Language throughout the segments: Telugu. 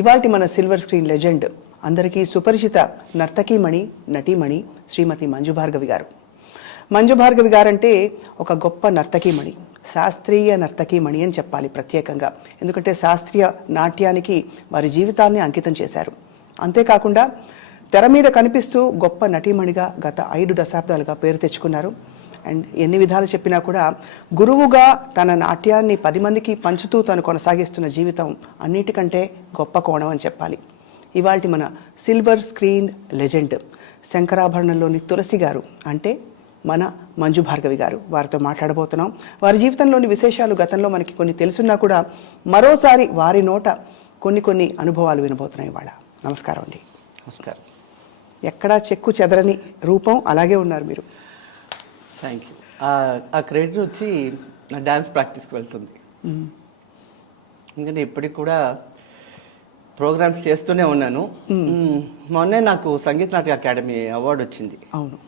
ఇవాల్టి మన సిల్వర్ స్క్రీన్ లెజెండ్ అందరికీ సుపరిచిత నర్తకీమణి నటీమణి శ్రీమతి మంజు భార్గవి గారు. మంజు భార్గవి గారంటే ఒక గొప్ప నర్తకీమణి, శాస్త్రీయ నర్తకీమణి అని చెప్పాలి ప్రత్యేకంగా. ఎందుకంటే శాస్త్రీయ నాట్యానికి వారి జీవితాన్ని అంకితం చేశారు. అంతేకాకుండా తెర మీద కనిపిస్తూ గొప్ప నటీమణిగా గత 5 దశాబ్దాలుగా పేరు తెచ్చుకున్నారు. అండ్ ఎన్ని విధాలు చెప్పినా కూడా గురువుగా తన నాట్యాన్ని 10 మందికి పంచుతూ తను కొనసాగిస్తున్న జీవితం అన్నిటికంటే గొప్ప కోణం అని చెప్పాలి. ఇవాల్టి మన సిల్వర్ స్క్రీన్ లెజెండ్ శంకరాభరణంలోని తులసి గారు అంటే మన మంజు భార్గవి గారు. వారితో మాట్లాడబోతున్నాం. వారి జీవితంలోని విశేషాలు గతంలో మనకి కొన్ని తెలుసున్నా కూడా మరోసారి వారి నోట కొన్ని అనుభవాలు వినబోతున్నాయి ఇవాళ. నమస్కారం అండి. నమస్కారం. ఎక్కడా చెక్కు చెదరని రూపం, అలాగే ఉన్నారు మీరు. Thank you. ఆ క్రెడిట్ వచ్చి నా డ్యాన్స్ ప్రాక్టీస్కి వెళ్తుంది. ఎందుకంటే ఇప్పటికి కూడా ప్రోగ్రామ్స్ చేస్తూనే ఉన్నాను. మొన్నే నాకు సంగీత నాటక అకాడమీ అవార్డు వచ్చింది. అవును.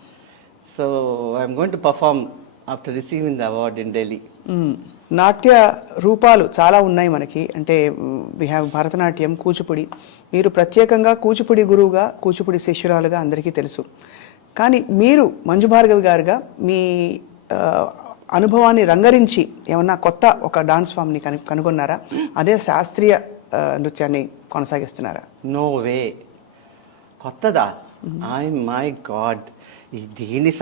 So I'm going to perform after receiving the award in Delhi. నాట్య రూపాలు చాలా ఉన్నాయి మనకి. అంటే వి హ్యావ్ భరతనాట్యం, కూచిపూడి. మీరు ప్రత్యేకంగా కూచిపూడి గురువుగా, కూచిపూడి శిష్యురాలుగా అందరికీ తెలుసు. కానీ మీరు మంజు భార్గవి గారుగా మీ అనుభవాన్ని రంగరించి ఏమన్నా కొత్త ఒక డాన్స్ ఫామ్ని కనుగొన్నారా? అదే శాస్త్రీయ నృత్యాన్ని కొనసాగిస్తున్నారా? No way. కొత్తదా? ఐ మై గాడ్, దీని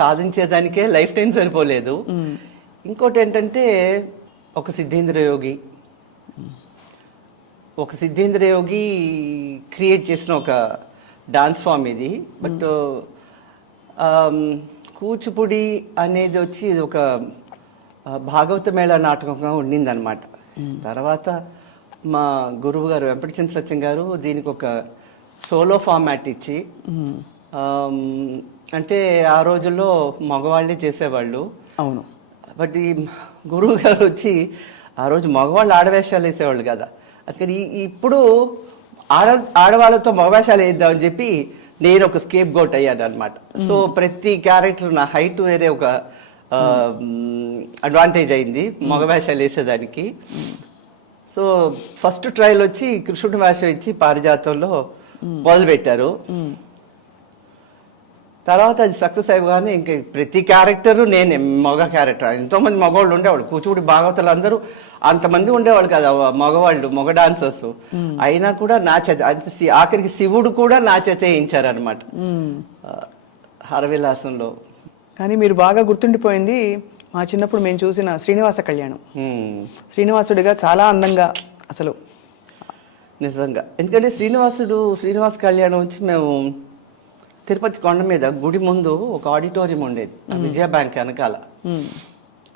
సాధించేదానికే లైఫ్ టైం సరిపోలేదు. ఇంకోటి ఏంటంటే ఒక సిద్ధేంద్ర యోగి క్రియేట్ చేసిన ఒక డాన్స్ ఫామ్ ఇది. బట్ కూచిపూడి అనేది వచ్చి ఇది ఒక భాగవత మేళ నాటకంగా ఉండిందనమాట. తర్వాత మా గురువు గారు వెంపటిచంద్ర సత్యం గారు దీనికి ఒక సోలో ఫార్మాట్ ఇచ్చి, అంటే ఆ రోజుల్లో మగవాళ్ళే చేసేవాళ్ళు. అవును. బట్ ఈ గురువు గారు వచ్చి ఆ రోజు మగవాళ్ళు ఆడవేషాలు వేసేవాళ్ళు కదా. అసలు ఇప్పుడు ఆడవాళ్ళతో మగవేషాలు వేద్దామని చెప్పి నేను ఒక స్కేప్ గోట్ అయ్యాను అనమాట. సో ప్రతి క్యారెక్టర్ నా హైట్ వేరే ఒక అడ్వాంటేజ్ అయింది మగవేషాలు వేసేదానికి. సో ఫస్ట్ ట్రయల్ వచ్చి కృష్ణుడి వేషం ఇచ్చి పారిజాతంలో మొదలు పెట్టారు. తర్వాత అది సక్సెస్ అయ్యగానే ఇంకా ప్రతి క్యారెక్టరు నేను మగ క్యారెక్టర్. ఎంతోమంది మగవాళ్ళు ఉండేవాళ్ళు, కూచిపూడి భాగవతులు అందరూ అంతమంది ఉండేవాళ్ళు కదా మగవాళ్ళు, మగ డాన్సర్స్. అయినా కూడా నా చేత, ఆఖరికి శివుడు కూడా నా చేత వేయించారనమాట హరవిలాసంలో. కానీ మీరు బాగా గుర్తుండిపోయింది మా చిన్నప్పుడు మేము చూసిన శ్రీనివాస కళ్యాణం. శ్రీనివాసుడిగా చాలా అందంగా అసలు నిజంగా. ఎందుకంటే శ్రీనివాస కళ్యాణం వచ్చి మేము తిరుపతి కొండ మీద గుడి ముందు ఒక ఆడిటోరియం ఉండేది, విజయ బ్యాంక్ వెనకాల.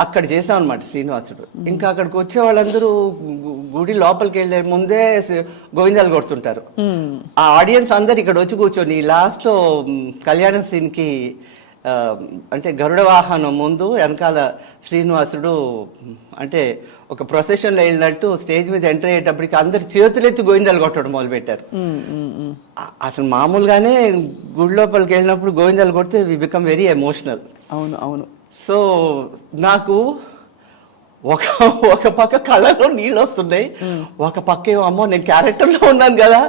అక్కడ చేసాం అనమాట శ్రీనివాసుడు. ఇంకా అక్కడికి వచ్చే వాళ్ళందరూ గుడి లోపలికి వెళ్ళే ముందే గోవిందాలు కొడుతుంటారు. ఆ ఆడియన్స్ అందరు ఇక్కడ వచ్చి కూర్చొని లాస్ట్ లో కళ్యాణం సీన్ కి అంటే గరుడ వాహనం ముందు వెనకాల శ్రీనివాసుడు అంటే ఒక ప్రొసెషన్లో వెళ్ళినట్టు స్టేజ్ మీద ఎంటర్ అయ్యేటప్పటికి అందరు చేతులెత్తి గోవిందాలు కొట్టడం మొదలు పెట్టారు. అసలు మామూలుగానే గుడి లోపలికి వెళ్ళినప్పుడు గోవిందాలు కొడితే వి బికమ్ వెరీ ఎమోషనల్. అవును అవును. సో నాకు ఒక పక్క కళ్ళలో నీళ్ళు వస్తున్నాయి, ఒక పక్క ఏమో అమ్మో నేను క్యారెక్టర్లో ఉన్నాను కదా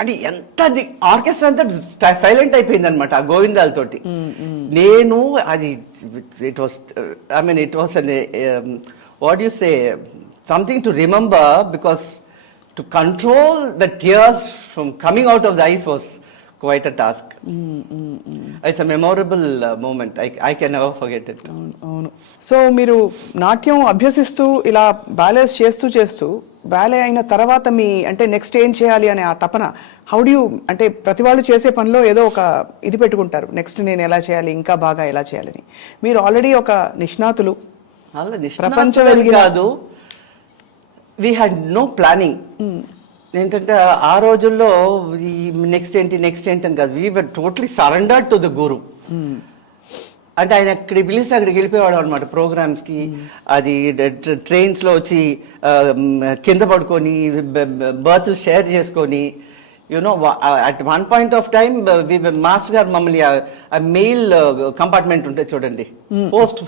అని ఎంత ఆర్కెస్ట్రా అంతా సైలెంట్ అయిపోయింది అనమాట ఆ గోవిందాలతోటి. నేను అది it was what do you say, something to remember, because to control the tears from coming out of the eyes was quite a task. It's a memorable moment. I can never forget it. అవును. సో మీరు నాట్యం అభ్యసిస్తూ ఇలా బ్యాలెన్స్ చేస్తూ బ్యాలే అయిన తర్వాత మీ అంటే నెక్స్ట్ ఏం చేయాలి అనే ఆ తపన, హౌ డు యూ, అంటే ప్రతి వాళ్ళు చేసే పనిలో ఏదో ఒక ఇది పెట్టుకుంటారు, నెక్స్ట్ నేను ఎలా చేయాలి, ఇంకా బాగా ఎలా చేయాలని. మీరు ఆల్రెడీ ఒక నిష్ణాతులు, ప్రపంచం కాదు, వీ హ్యాడ్ నో ప్లానింగ్. ఏంటంటే ఆ రోజుల్లో ఈ నెక్స్ట్ ఏంటి అని కాదు, we were totally surrendered to the guru. అంటే ఆయన ఎక్కడికి పిలిస్తే అక్కడికి వెళ్ళిపోయేవాడు అనమాట ప్రోగ్రామ్స్కి. అది ట్రైన్స్లో వచ్చి కింద పడుకొని బర్త్లు షేర్ చేసుకొని, you know at one point of time master గారు మమ్మల్ని మెయిల్ కంపార్ట్మెంట్ ఉంటుంది చూడండి, పోస్ట్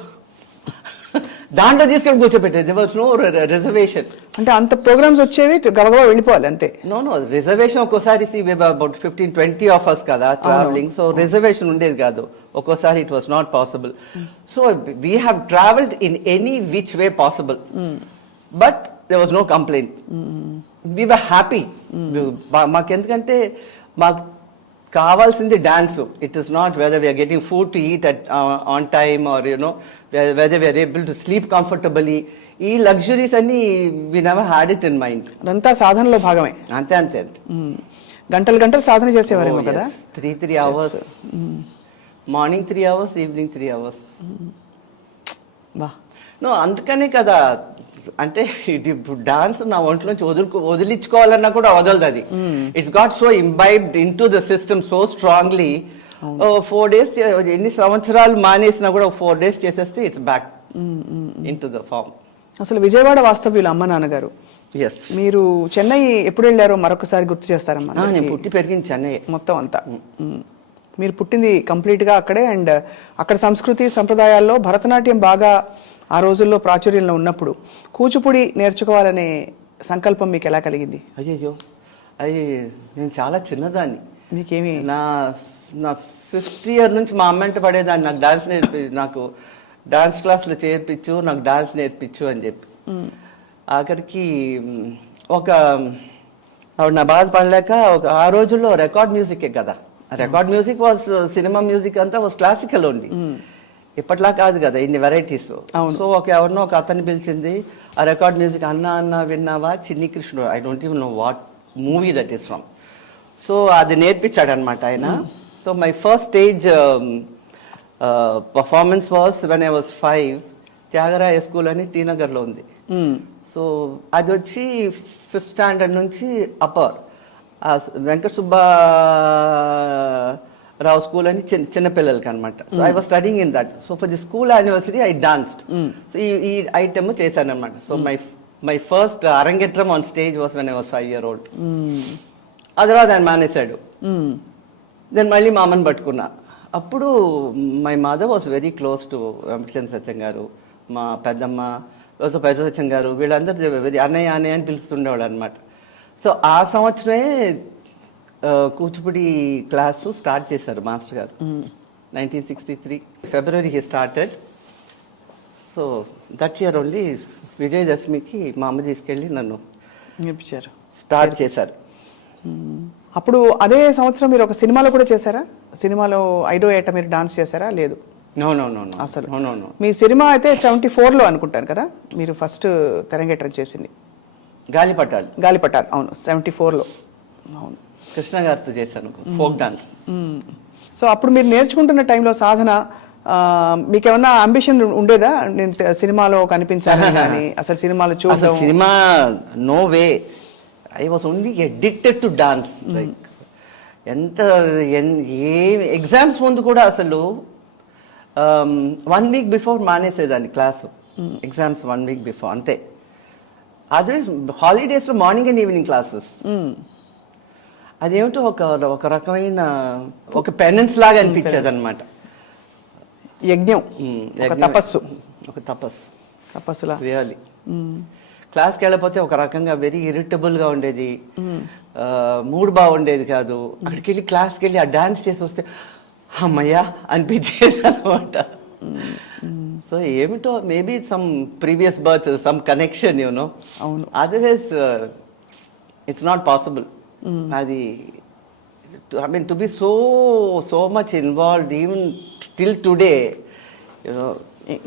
దాంట్లో తీసుకెళ్ళి కూర్చోబెట్టేది. There was no reservation. అంటే అంత ప్రోగ్రామ్స్ వచ్చేవి, గబగబా వెళ్ళిపోవాలి అంతే. నో రిజర్వేషన్ ఒక్కోసారి అబౌట్ 15-20 ఆఫ్ అస్ కదా ట్రావెలింగ్, సో రిజర్వేషన్ ఉండేది కాదు ఒక్కోసారి. It was not possible. So we have travelled in any which way possible, but there was no complaint. We were happy. మాకెందుకంటే మాకు కావాల్సింది dance. It is not whether we're getting food to eat at on time or whether we're able to sleep comfortably. ఈ లగ్జరీస్ అన్ని we never had it in mind. అదంతా సాధనలో భాగమే. అంతే అంతే అంతే. గంటలు గంటలు సాధన చేసేవారేమో కదా. 3 hours. Morning 3 hours, evening 3 hours. బా. నో అందుకనే కదా, అంటే ఇప్పుడు డాన్స్ నా ఒంట్లోంచి వదిలించుకోవాలన్నా కూడా వదలదు అది. It's got so imbibed into the system so strongly. 4 days, ఎన్ని సంవత్సరాలు మానేసినా కూడా 4 days చేసేస్తే it's back into the form. అసలు విజయవాడ వాస్తవ్యులు అమ్మ నాన్నగారు. ఎస్. మీరు చెన్నై ఎప్పుడు వెళ్ళారో మరొకసారి గుర్తు చేస్తారమ్మా? నేను పుట్టి పెరిగింది చెన్నై మొత్తం అంతా. మీరు పుట్టింది కంప్లీట్ గా అక్కడే, అండ్ అక్కడ సంస్కృతి సంప్రదాయాల్లో భరతనాట్యం బాగా ఆ రోజుల్లో ప్రాచుర్యంలో ఉన్నప్పుడు కూచిపూడి నేర్చుకోవాలనే సంకల్పం మీకు ఎలా కలిగింది? అయ్యో అది నేను చాలా చిన్నదాన్ని. మీకేమి? నా 5th year నుంచి మా అమ్మంట పడేదాన్ని, నాకు డాన్స్ క్లాసులు చేర్పించు, నాకు డాన్స్ నేర్పించు అని చెప్పి. ఆఖరికి ఆవిడ నా బాధ పడలేక ఆ రోజుల్లో రికార్డ్ మ్యూజికే కదా, record music was cinema music అంతా వాజ్ క్లాసికల్ ఓన్లీ. ఇప్పట్లా కాదు కదా, ఇన్ని వెరైటీస్. సో ఎవరినో ఒక అతన్ని పిలిచింది, ఆ రికార్డ్ మ్యూజిక్ అన్న విన్నావా, చిన్ని కృష్ణుడు, I don't even know what movie that is from. So అది నేర్పించాడు అనమాట ఆయన. So my first stage performance was when I was 5. Thyagaraya school అని టీ నగర్లో ఉంది. సో అది వచ్చి 5th standard నుంచి అప్పర్ వెంకట సుబ్బారావు స్కూల్ అని చిన్నపిల్లలకి అనమాట. So I was studying in that. So for the school anniversary I danced. So ఈ ఐటమ్ చేశాను అనమాట. సో మై ఫస్ట్ అరంగేట్రం on stage was when I was 5 year old. ఆ తర్వాత ఆయన మానేశాడు. దెన్ మళ్ళీ మా అమ్మని పట్టుకున్నా. అప్పుడు my mother was very close to Venkatachandra Satyam గారు, మా పెద్దమ్మ, పెద్ద సత్యం గారు, వీళ్ళందరూ వెరీ అన్నయ్య అని పిలుస్తుండేవాళ్ళు అనమాట. సో ఆ సంవత్సరమే కూచిపూడి క్లాసు స్టార్ట్ చేశారు మాస్టర్ గారు. 1963 February he started. So that year only విజయదశమికి మా అమ్మ తీసుకెళ్ళి నన్ను నేర్పించారు, స్టార్ట్ చేశారు. అప్పుడు అదే సంవత్సరం మీరు ఒక సినిమాలో కూడా చేశారా? సినిమాలో 5వ ఏట మీరు డాన్స్ చేశారా? లేదు. నో అసలు నో. మీ సినిమా అయితే 74లో అనుకుంటాను కదా మీరు ఫస్ట్ తెరంగేట్రం చేసింది? గాలిపటాలు అవును, 74లో. అవును, కృష్ణ గారితో చేశాను ఫోక్ డాన్స్. సో అప్పుడు మీరు నేర్చుకుంటున్న టైంలో సాధన మీకేమన్నా అంబిషన్ ఉండేదా? నేను సినిమాలో కనిపించాలని కానీ, అసలు సినిమాలో చూడడం? Cinema no way. I was only addicted to dance. Like exams ముందు కూడా అసలు 1 week బిఫోర్ మానేసేదాన్ని క్లాసు. ఎగ్జామ్స్ 1 week బిఫోర్ అంతే. అదే హాలిడేస్లో మార్నింగ్ అండ్ ఈవినింగ్ క్లాసెస్. అదేమిటో ఒక రకమైన ఒక పెనెన్స్ లాగా అనిపించేది అనమాట. యజ్ఞం, తపస్సులా రియల్లీ. క్లాస్కి వెళ్ళకపోతే ఒక రకంగా వెరీ ఇరిటబుల్గా ఉండేది, మూడ్ బాగుండేది కాదు. అక్కడికి వెళ్ళి క్లాస్కి వెళ్ళి ఆ డాన్స్ చేసి వస్తే అమ్మయ్యా అనిపించేది అనమాట. సో ఏమిటో maybe some previous birth, some connection, you know. అవును, అదర్వైజ్ ఇట్స్ నాట్ పాసిబుల్. అది I mean to be so much involved even till today, you know.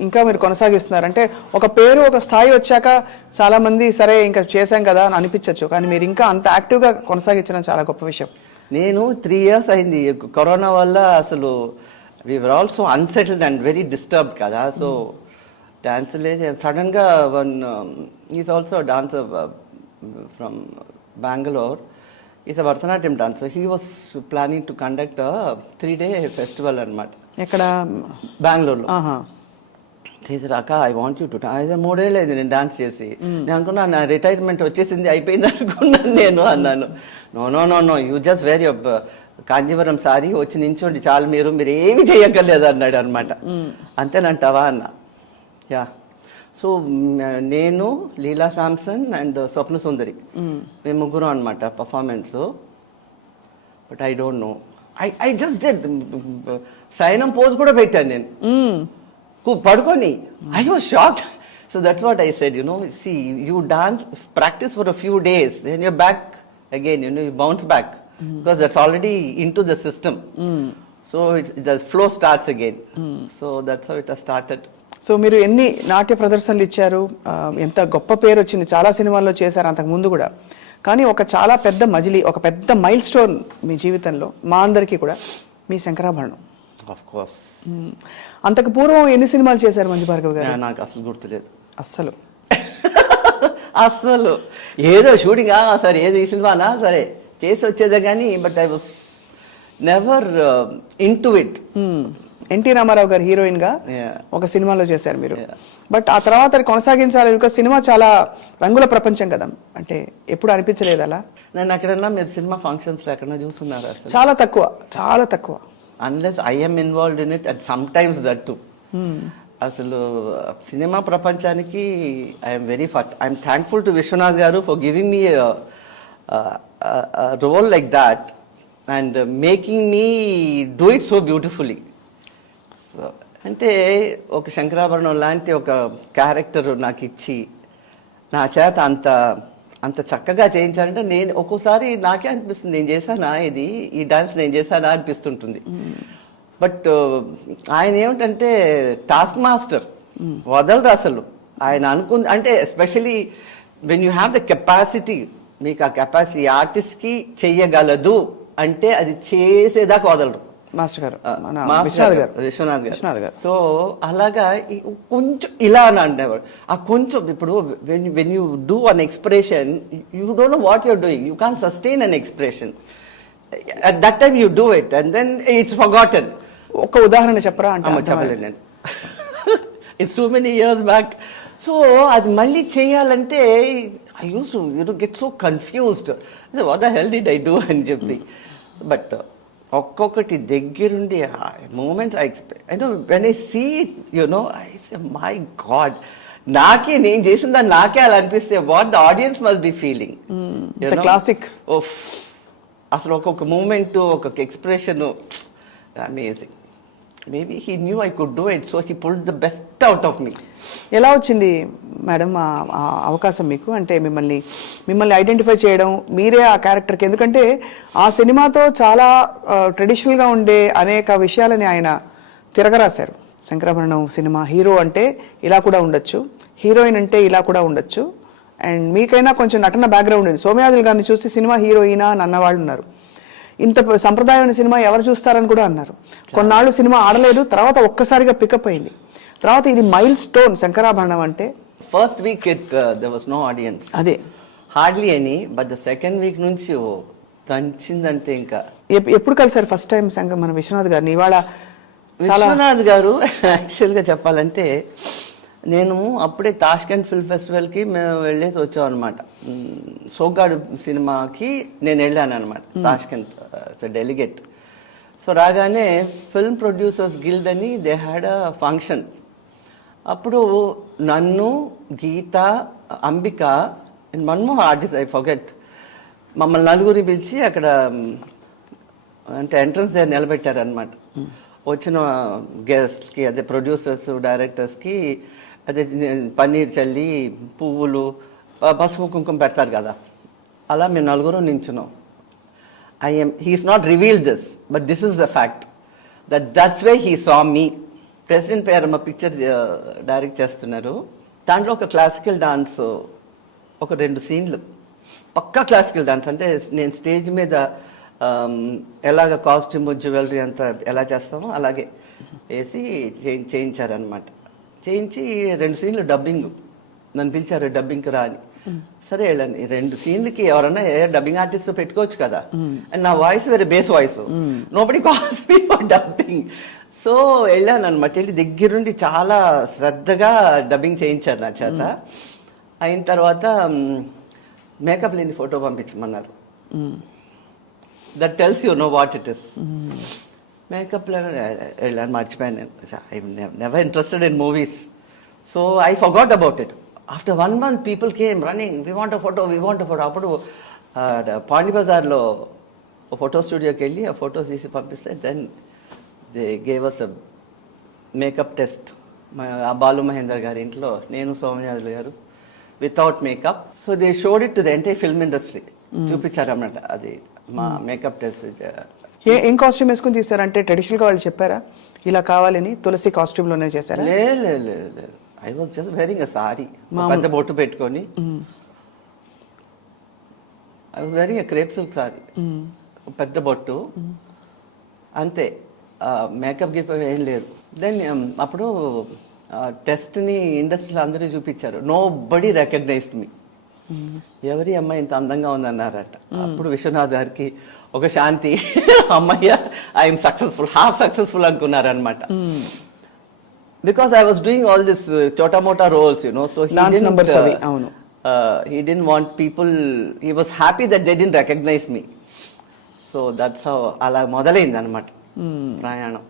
ఇంకా మీరు కొనసాగిస్తున్నారు అంటే ఒక పేరు, ఒక స్థాయి వచ్చాక చాలా మంది సరే ఇంకా చేశాం కదా అని అనిపించవచ్చు, కానీ మీరు ఇంకా అంత యాక్టివ్గా కొనసాగించడం చాలా గొప్ప విషయం. నేను 3 years అయింది కరోనా వల్ల. అసలు we were also unsettled and very disturbed కదా. సో డాన్స్ లేదు. సడన్గా one is also dancer from Bengaluru, is a Bharatanatyam dancer. He was planning to conduct 3-day festival అనమాట. ఎక్కడ? బెంగళూరులో. తీసురాక ఐ వాంట్ యూ టు. 3 ఏళ్ళు అయింది నేను డాన్స్ చేసి. నేను అనుకున్నా నా రిటైర్మెంట్ వచ్చేసింది, అయిపోయింది అనుకున్నాను నేను. అన్నాను no you just wear your Kanjeevaram sari, వచ్చి నించోండి చాలు, మీరు ఏమి చేయక్కర్లేదు అన్నాడు అనమాట. అంతేనంటావా అన్న. యా సో నేను, లీలా శాంసన్ అండ్ స్వప్న సుందరి మేము ముగ్గురం అనమాట performance. But I don't know, I just dead సైనం పోజ్ కూడా పెట్టాను నేను పడుకొని. I was shocked. So that's what I said, see, you dance, practice for a few days, then you're back again, you bounce back because that's already into the system. So the flow starts again. So that's how it has started. So మీరు ఎన్ని నాట్య ప్రదర్శనలు ఇచ్చారు, ఎంత గొప్ప పేరు వచ్చింది, చాలా సినిమాల్లో చేశారు అంతకు ముందు కూడా. కానీ ఒక చాలా పెద్ద మజిలీ, ఒక పెద్ద మైల్ స్టోన్ మీ జీవితంలో, మా అందరికీ కూడా, మీ శంకరాభరణం. Of course. అంతకు పూర్వం ఎన్ని సినిమాలు చేశారు మంజు భార్గవ్ గారు? నాకు అసలు గుర్తులేదు అస్సలు. అస్సలు ఏదో షూటింగ్ సరే, ఏదో ఈ సినిమానా సరే చేసి వచ్చేదే కానీ, but I was never into it. NT Rama Rao గారు హీరోయిన్ గా ఒక సినిమాలో చేశారు మీరు. బట్ ఆ తర్వాత అది కొనసాగించాలి, బికాస్ సినిమా చాలా రంగుల ప్రపంచం కదా. అంటే ఎప్పుడు అనిపించలేదు అలా? నేను ఎక్కడన్నా మీరు సినిమా ఫంక్షన్స్ లో ఎక్కడన్నా చూస్తున్నారా? అసలు చాలా తక్కువ, చాలా తక్కువ. Unless I am involved in it and some times that too. అసలు సినిమా ప్రపంచానికి I'm very I'm thankful to Vishwanath గారు for giving me role like that and making me do it so beautifully. So అంటే ఒక శంకరాభరణం లాంటి ఒక క్యారెక్టర్ నాకు ఇచ్చి నా చేత అంత చక్కగా చేయించాలంటే, నేను ఒక్కోసారి నాకే అనిపిస్తుంది, నేను చేశానా ఈ డాన్స్ నేను చేశానా అనిపిస్తుంటుంది. బట్ ఆయన ఏమిటంటే టాస్క్ మాస్టర్, వదలరు అసలు. ఆయన అనుకుంది అంటే, especially when you have the capacity, మీకు ఆ కెపాసిటీ ఆర్టిస్ట్కి చెయ్యగలదు అంటే అది చేసేదాకా వదలరు. మాస్టర్ గారు, విశ్వనాథ్ గారు. సో అలాగా కొంచెం ఇలా అని అనేవాడు. ఆ కొంచెం ఇప్పుడు when you do an expression, you don't know what you're doing, you can sustain an expression. At that time you do it and then it's forgotten. ఒక ఉదాహరణ చెప్పరా అంటే? చెప్పలేదు నేను, it's too many years back. So అది మళ్ళీ చేయాలంటే I use to get so confused, what the hell did I do అని చెప్పి. బట్ ఒక్కొక్కటి దగ్గరుండి moments I know when I see it, I say my god, నేను చేసిన దాన్ని నాకే అలా అనిపిస్తే what the audience must be feeling. Classic. అసలు ఒక్కొక్క మూమెంట్, ఒక్కొక్క expression amazing. Maybe he knew I could do it, so he pulled the best out of me. ఎలా వచ్చింది మేడం ఆ అవకాశం మీకు? అంటే మిమ్మల్ని ఐడెంటిఫై చేయడం, మీరే ఆ క్యారెక్టర్కి, ఎందుకంటే ఆ సినిమాతో చాలా ట్రెడిషనల్గా ఉండే అనేక విషయాలని ఆయన తిరగరాశారు. శంకరాభరణం సినిమా హీరో అంటే ఇలా కూడా ఉండొచ్చు, హీరోయిన్ అంటే ఇలా కూడా ఉండొచ్చు. అండ్ మీకైనా కొంచెం నటన బ్యాక్గ్రౌండ్ ఉంది. సోమయాజుల్ గారిని చూసి సినిమా హీరోయినా అని అన్నవాళ్ళు ఉన్నారు. ఇంత సంప్రదాయమైన సినిమా ఎవరు చూస్తారని కూడా అన్నారు. కొన్నాళ్ళు సినిమా ఆడలేదు, తర్వాత ఒక్కసారిగా పికప్ అయింది. తర్వాత ఇది మైల్ స్టోన్ శంకరాభరణం అంటే. First week there was no audience, అదే hardly any. But the second week నుంచి దంచిందంటే ఇంకా. ఎప్పుడు కలిసారు ఫస్ట్ టైం మన విశ్వనాథ్ గారిని? ఇవాళ విశ్వనాథ్ గారు యాక్చువల్గా చెప్పాలంటే, నేను అప్పుడే తాష్కెంట్ ఫిల్మ్ ఫెస్టివల్కి మేము వెళ్ళేసి వచ్చాం అనమాట. సోగ్గాడు సినిమాకి నేను వెళ్ళాను అనమాట, తాష్కెంట్ డెలిగేట్. సో రాగానే ఫిల్మ్ ప్రొడ్యూసర్స్ గిల్డ్ అని దే హ్యాడ్ అ ఫంక్షన్. అప్పుడు నన్ను, Geetha, Ambika and Manmohan artist, I forget, మమ్మల్ని నలుగురిని పిలిచి అక్కడ అంటే ఎంట్రన్స్ దగ్గర నిలబెట్టారనమాట. వచ్చిన గెస్ట్కి, అదే ప్రొడ్యూసర్స్, డైరెక్టర్స్కి అదే పన్నీర్ చల్లి, పువ్వులు, పసుపు కుంకుమ పెడతారు కదా, అలా మేము నలుగురు నించున్నాం. He is not revealed this, but this is the fact that's way he saw me. President Peramma picture direct చేస్తున్నారు. దాంట్లో ఒక క్లాసికల్ డాన్స్, ఒక 2 సీన్లు పక్కా క్లాసికల్ డాన్స్. అంటే నేను స్టేజ్ మీద ఎలాగ కాస్ట్యూమ్, జ్యువెలరీ అంతా ఎలా చేస్తామో అలాగే వేసి చేయించారనమాట. చేయించి 2 సీన్లు డబ్బింగ్, నన్ను పిలిచారు డబ్బింగ్కి రా అని. సరే వెళ్ళండి, 2 సీన్లకి ఎవరన్నా డబ్బింగ్ ఆర్టిస్ట్ పెట్టుకోవచ్చు కదా. అండ్ నా voice very base voice, nobody calls me for dubbing. So వెళ్ళాను అనమాట. వెళ్ళి దగ్గరుండి చాలా శ్రద్ధగా డబ్బింగ్ చేయించారు నా చేత. అయిన తర్వాత మేకప్ లేని ఫోటో పంపించమన్నారు. That tells you know what it is. Makeup వెళ్ళాను, మర్చిపోయాను. నేను never interested in movies. So I forgot about it. After 1 month people came running, we want a photo. అప్పుడు పాండి బజార్లో ఫోటో స్టూడియోకి వెళ్ళి ఆ ఫోటో తీసి పంపిస్తే then they gave us a makeup test. ఆ బాలు మహేందర్ గారి ఇంట్లో నేను సోమయాజులు గారు without makeup. So they showed it to the entire film industry. చూపించారన్నమాట అది మా మేకప్ టెస్ట్. ఏం కాస్ట్యూమ్ వేసుకుని తీసారంటే ట్రెడిషనల్గా వాళ్ళు చెప్పారా ఇలా కావాలని? తులసి కాస్ట్యూమ్లోనే చేశారా? లేదు, I was just wearing a sorry, పెద్ద బొట్టు పెట్టుకొని. I was wearing a crepe silk sorry, పెద్ద బొట్టు, అంతే. మేకప్ గిప్ ఏం లేదు. దెన్ అప్పుడు టెస్ట్ని ఇండస్ట్రీలో అందరూ చూపించారు. Nobody recognised me. ఎవరి అమ్మాయి ఇంత అందంగా ఉందన్నారట. అప్పుడు విశ్వనాథ్ గారికి ఒక శాంతి, అమ్మాయి ఐఎమ్ సక్సెస్ఫుల్, హాఫ్ సక్సెస్ఫుల్ అనుకున్నారనమాట. Because I was doing all this చోటా మోటా roles, so he didn't want people, he was happy that they didn't recognize me. So that's how అలా మొదలైంది అనమాట ప్రయాణం.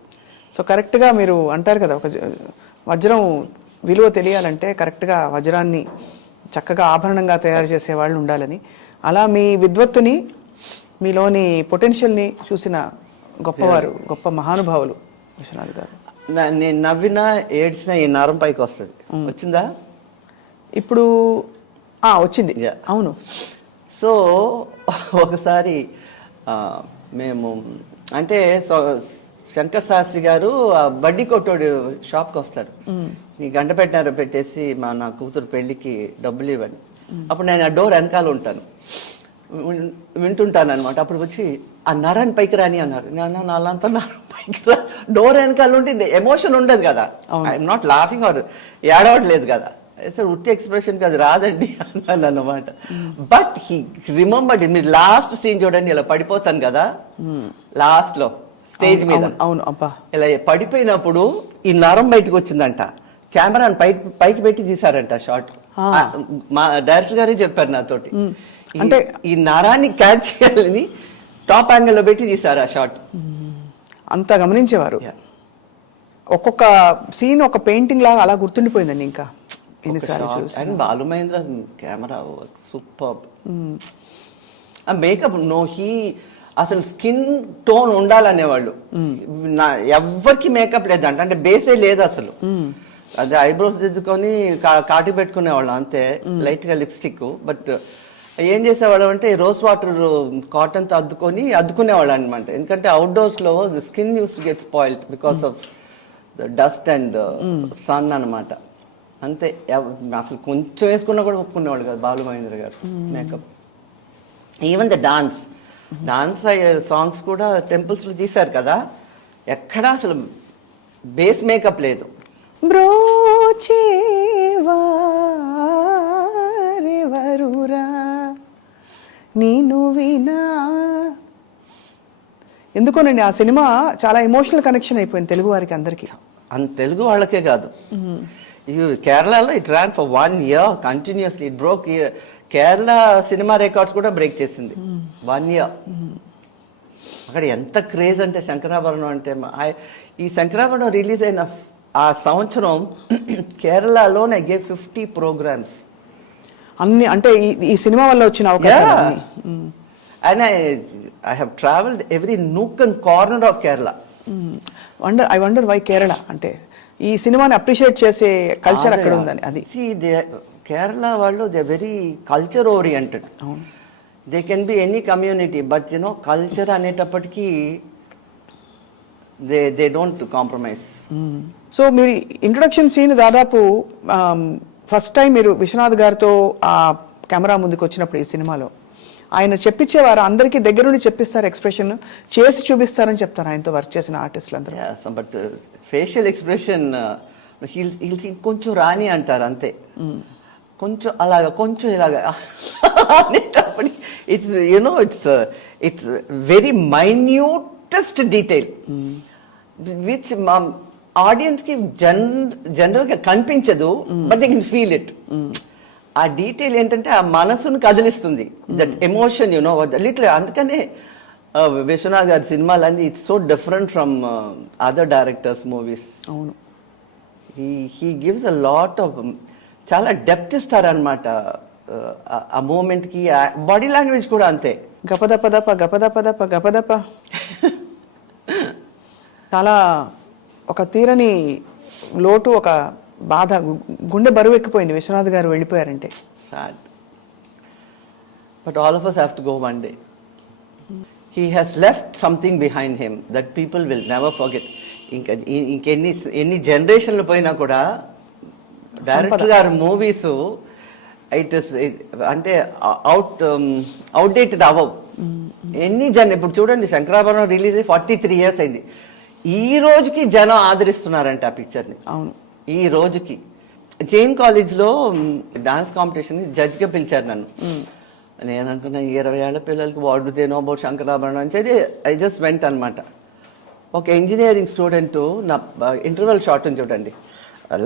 సో కరెక్ట్గా మీరు అంటారు కదా, ఒక వజ్రం విలువ తెలియాలంటే కరెక్ట్గా వజ్రాన్ని చక్కగా ఆభరణంగా తయారు చేసే వాళ్ళు ఉండాలని. అలా మీ విద్వత్తుని, మీలోని పొటెన్షియల్ని చూసిన గొప్పవారు, గొప్ప మహానుభావులు విశ్వనాథ్ గారు. నేను నవ్వినా ఏడ్చినా ఈ నరం పైకి వస్తుంది. వచ్చిందా ఇప్పుడు? వచ్చింది. అవును. సో ఒకసారి మేము అంటే శంకర్ శాస్త్రి గారు బడ్డీ కొట్టోడు షాప్కి వస్తాడు. ఈ గంట పెట్టేసి నా కూతురు పెళ్ళికి డబ్బులు ఇవ్వండి. అప్పుడు నేను ఆ డోర్ వెనకాల ఉంటాను, వింటుంటాను అనమాట. అప్పుడు వచ్చి ఆ నరాన్ని పైకి రాని అన్నారు. నాలంతా నరం పైకి రా, డోర్ వెనకాల ఉంటే ఎమోషన్ ఉండదు కదా, ఐఎమ్ నాట్ లాఫింగ్ ఆర్ ఏడవట్లేదు కదా, ఉట్టి ఎక్స్ప్రెషన్ అది రాదండి అన్నాను అన్నమాట. But he remembered. మీరు లాస్ట్ సీన్ చూడండి, ఇలా పడిపోతాను కదా లాస్ట్ లో స్టేజ్ మీద. అవును అబ్బా. ఇలా పడిపోయినప్పుడు ఈ నరం బయటకు వచ్చిందంట. కెమెరాని పైకి పెట్టి తీసారంట షార్ట్. మా డైరెక్టర్ గారే చెప్పారు నాతోటి, అంటే ఈ నరాన్ని క్యాచ్ చేయాలని టాప్ యాంగిల్ లో పెట్టి తీసారు ఆ షార్ట్. అంత గమనించేవారు. ఒక్కొక్క సీన్ ఒక పెయింటింగ్ లాగా అలా గుర్తుండిపోయిందండి. ఇంకా and Balu Mahendra camera super. Makeup అసలు స్కిన్ టోన్ ఉండాలనేవాళ్ళు. ఎవ్వరికి మేకప్ లేదంట, అంటే బేసే లేదు అసలు. అదే ఐబ్రోస్ దిద్దుకొని కాటి పెట్టుకునేవాళ్ళం అంతే, లైట్ గా లిప్స్టిక్. బట్ ఏం చేసేవాళ్ళం అంటే రోజ్ వాటర్ కాటన్ తో అద్దుకునేవాళ్ళు అనమాట. ఎందుకంటే అవుట్డోర్స్ లో the skin use to get spoiled because of the dust and sun అనమాట. అంతే. అసలు కొంచెం వేసుకున్నా కూడా ఒప్పుకునేవాళ్ళు కదా బాలు మహేంద్ర గారు makeup. Even the dance songs కూడా టెంపుల్స్ లో తీశారు కదా, ఎక్కడా అసలు బేస్ మేకప్ లేదు. నేను వినా ఎందుకోనండి ఆ సినిమా చాలా ఎమోషనల్ కనెక్షన్ అయిపోయింది తెలుగు వారికి అందరికి. తెలుగు వాళ్ళకే కాదు, కేరళలో it ran for 1 year continuously. It broke Kerala cinema records కూడా బ్రేక్ చేసింది 1 year. అక్కడ ఎంత క్రేజ్ అంటే శంకరాభరణం అంటే. ఈ శంకరాభరణం రిలీజ్ అయిన ఆ సంవత్సరం కేరళలోనే గేవ్ 50 programs అన్ని. అంటే ఈ సినిమా వల్ల వచ్చిన అవకాశం. And I have travelled every nook and corner of Kerala. I wonder why Kerala అంటే ఈ సినిమాని అప్రిషియేట్ చేసే కల్చర్ అక్కడ ఉందని. అది కేరళ వాళ్ళు they very culture oriented. They can be any community, but culture అనేటప్పటికీ దే డోంట్ కాంప్రమైజ్. సో మీరు ఇంట్రొడక్షన్ సీన్ దాదాపు ఫస్ట్ టైం మీరు విశ్వనాథ్ గారితో ఆ కెమెరా ముందుకు వచ్చినప్పుడు ఈ సినిమాలో ఆయన చెప్పించేవారు, అందరికీ దగ్గర నుండి చెప్పిస్తారు, ఎక్స్ప్రెషన్ చేసి చూపిస్తారని చెప్తారు ఆయనతో వర్క్ చేసిన ఆర్టిస్టులు అందరూ. బట్ ఫేషియల్ ఎక్స్ప్రెషన్ కొంచెం రాని అంటారు అంతే. కొంచెం అలాగా, కొంచెం ఇలాగా అనేటప్పుడు it's very minutest detail which ఆడియన్స్కి జనరల్గా కనిపించదు, but they can feel it. ఆ డీటెయిల్ ఏంటంటే ఆ మనసును కదిలిస్తుంది, దట్ ఎమోషన్ లిటిల్. అందుకనే విశ్వనాథ్ గారి సినిమాలన్నీ it's so different from other directors movies. అవును, he gives a lot of చాలా డెప్త్ ఇస్తారనమాట ఆ మూమెంట్కి. బాడీ లాంగ్వేజ్ కూడా అంతే. గపదపదప గపదపదప గపదప చాలా ఒక తీరని లోటు, ఒక బాధ, గుండె బరువు ఎక్కిపోయింది విశ్వనాథ్ గారు వెళ్ళిపోయారంటే. Sad. But all of us have to go one day. He has left something behind him that people will never forget. ఇంకెన్ని జనరేషన్లు పోయినా కూడా డైరెక్టర్ గారు మూవీస్ అంటే అవుట్డేటెడ్ అవ్వవు. ఇప్పుడు చూడండి, శంకరాభరణం రిలీజ్ అయ్యి 43 years అయింది. ఈ రోజుకి జనం ఆదరిస్తున్నారంట ఆ పిక్చర్ని. అవును, ఈ రోజుకి. జైన్ కాలేజ్లో డాన్స్ కాంపిటీషన్ జడ్జ్గా పిలిచారు నన్ను. నేను అనుకున్నా 20 ఏళ్ల పిల్లలకి వాడుతేనో అబౌట్ శంకరాభరణం అని చెప్పి ఐ జస్ట్ వెంట్ అనమాట. ఒక ఇంజనీరింగ్ స్టూడెంట్ నా ఇంటర్వెల్ షాట్ ఉంది చూడండి,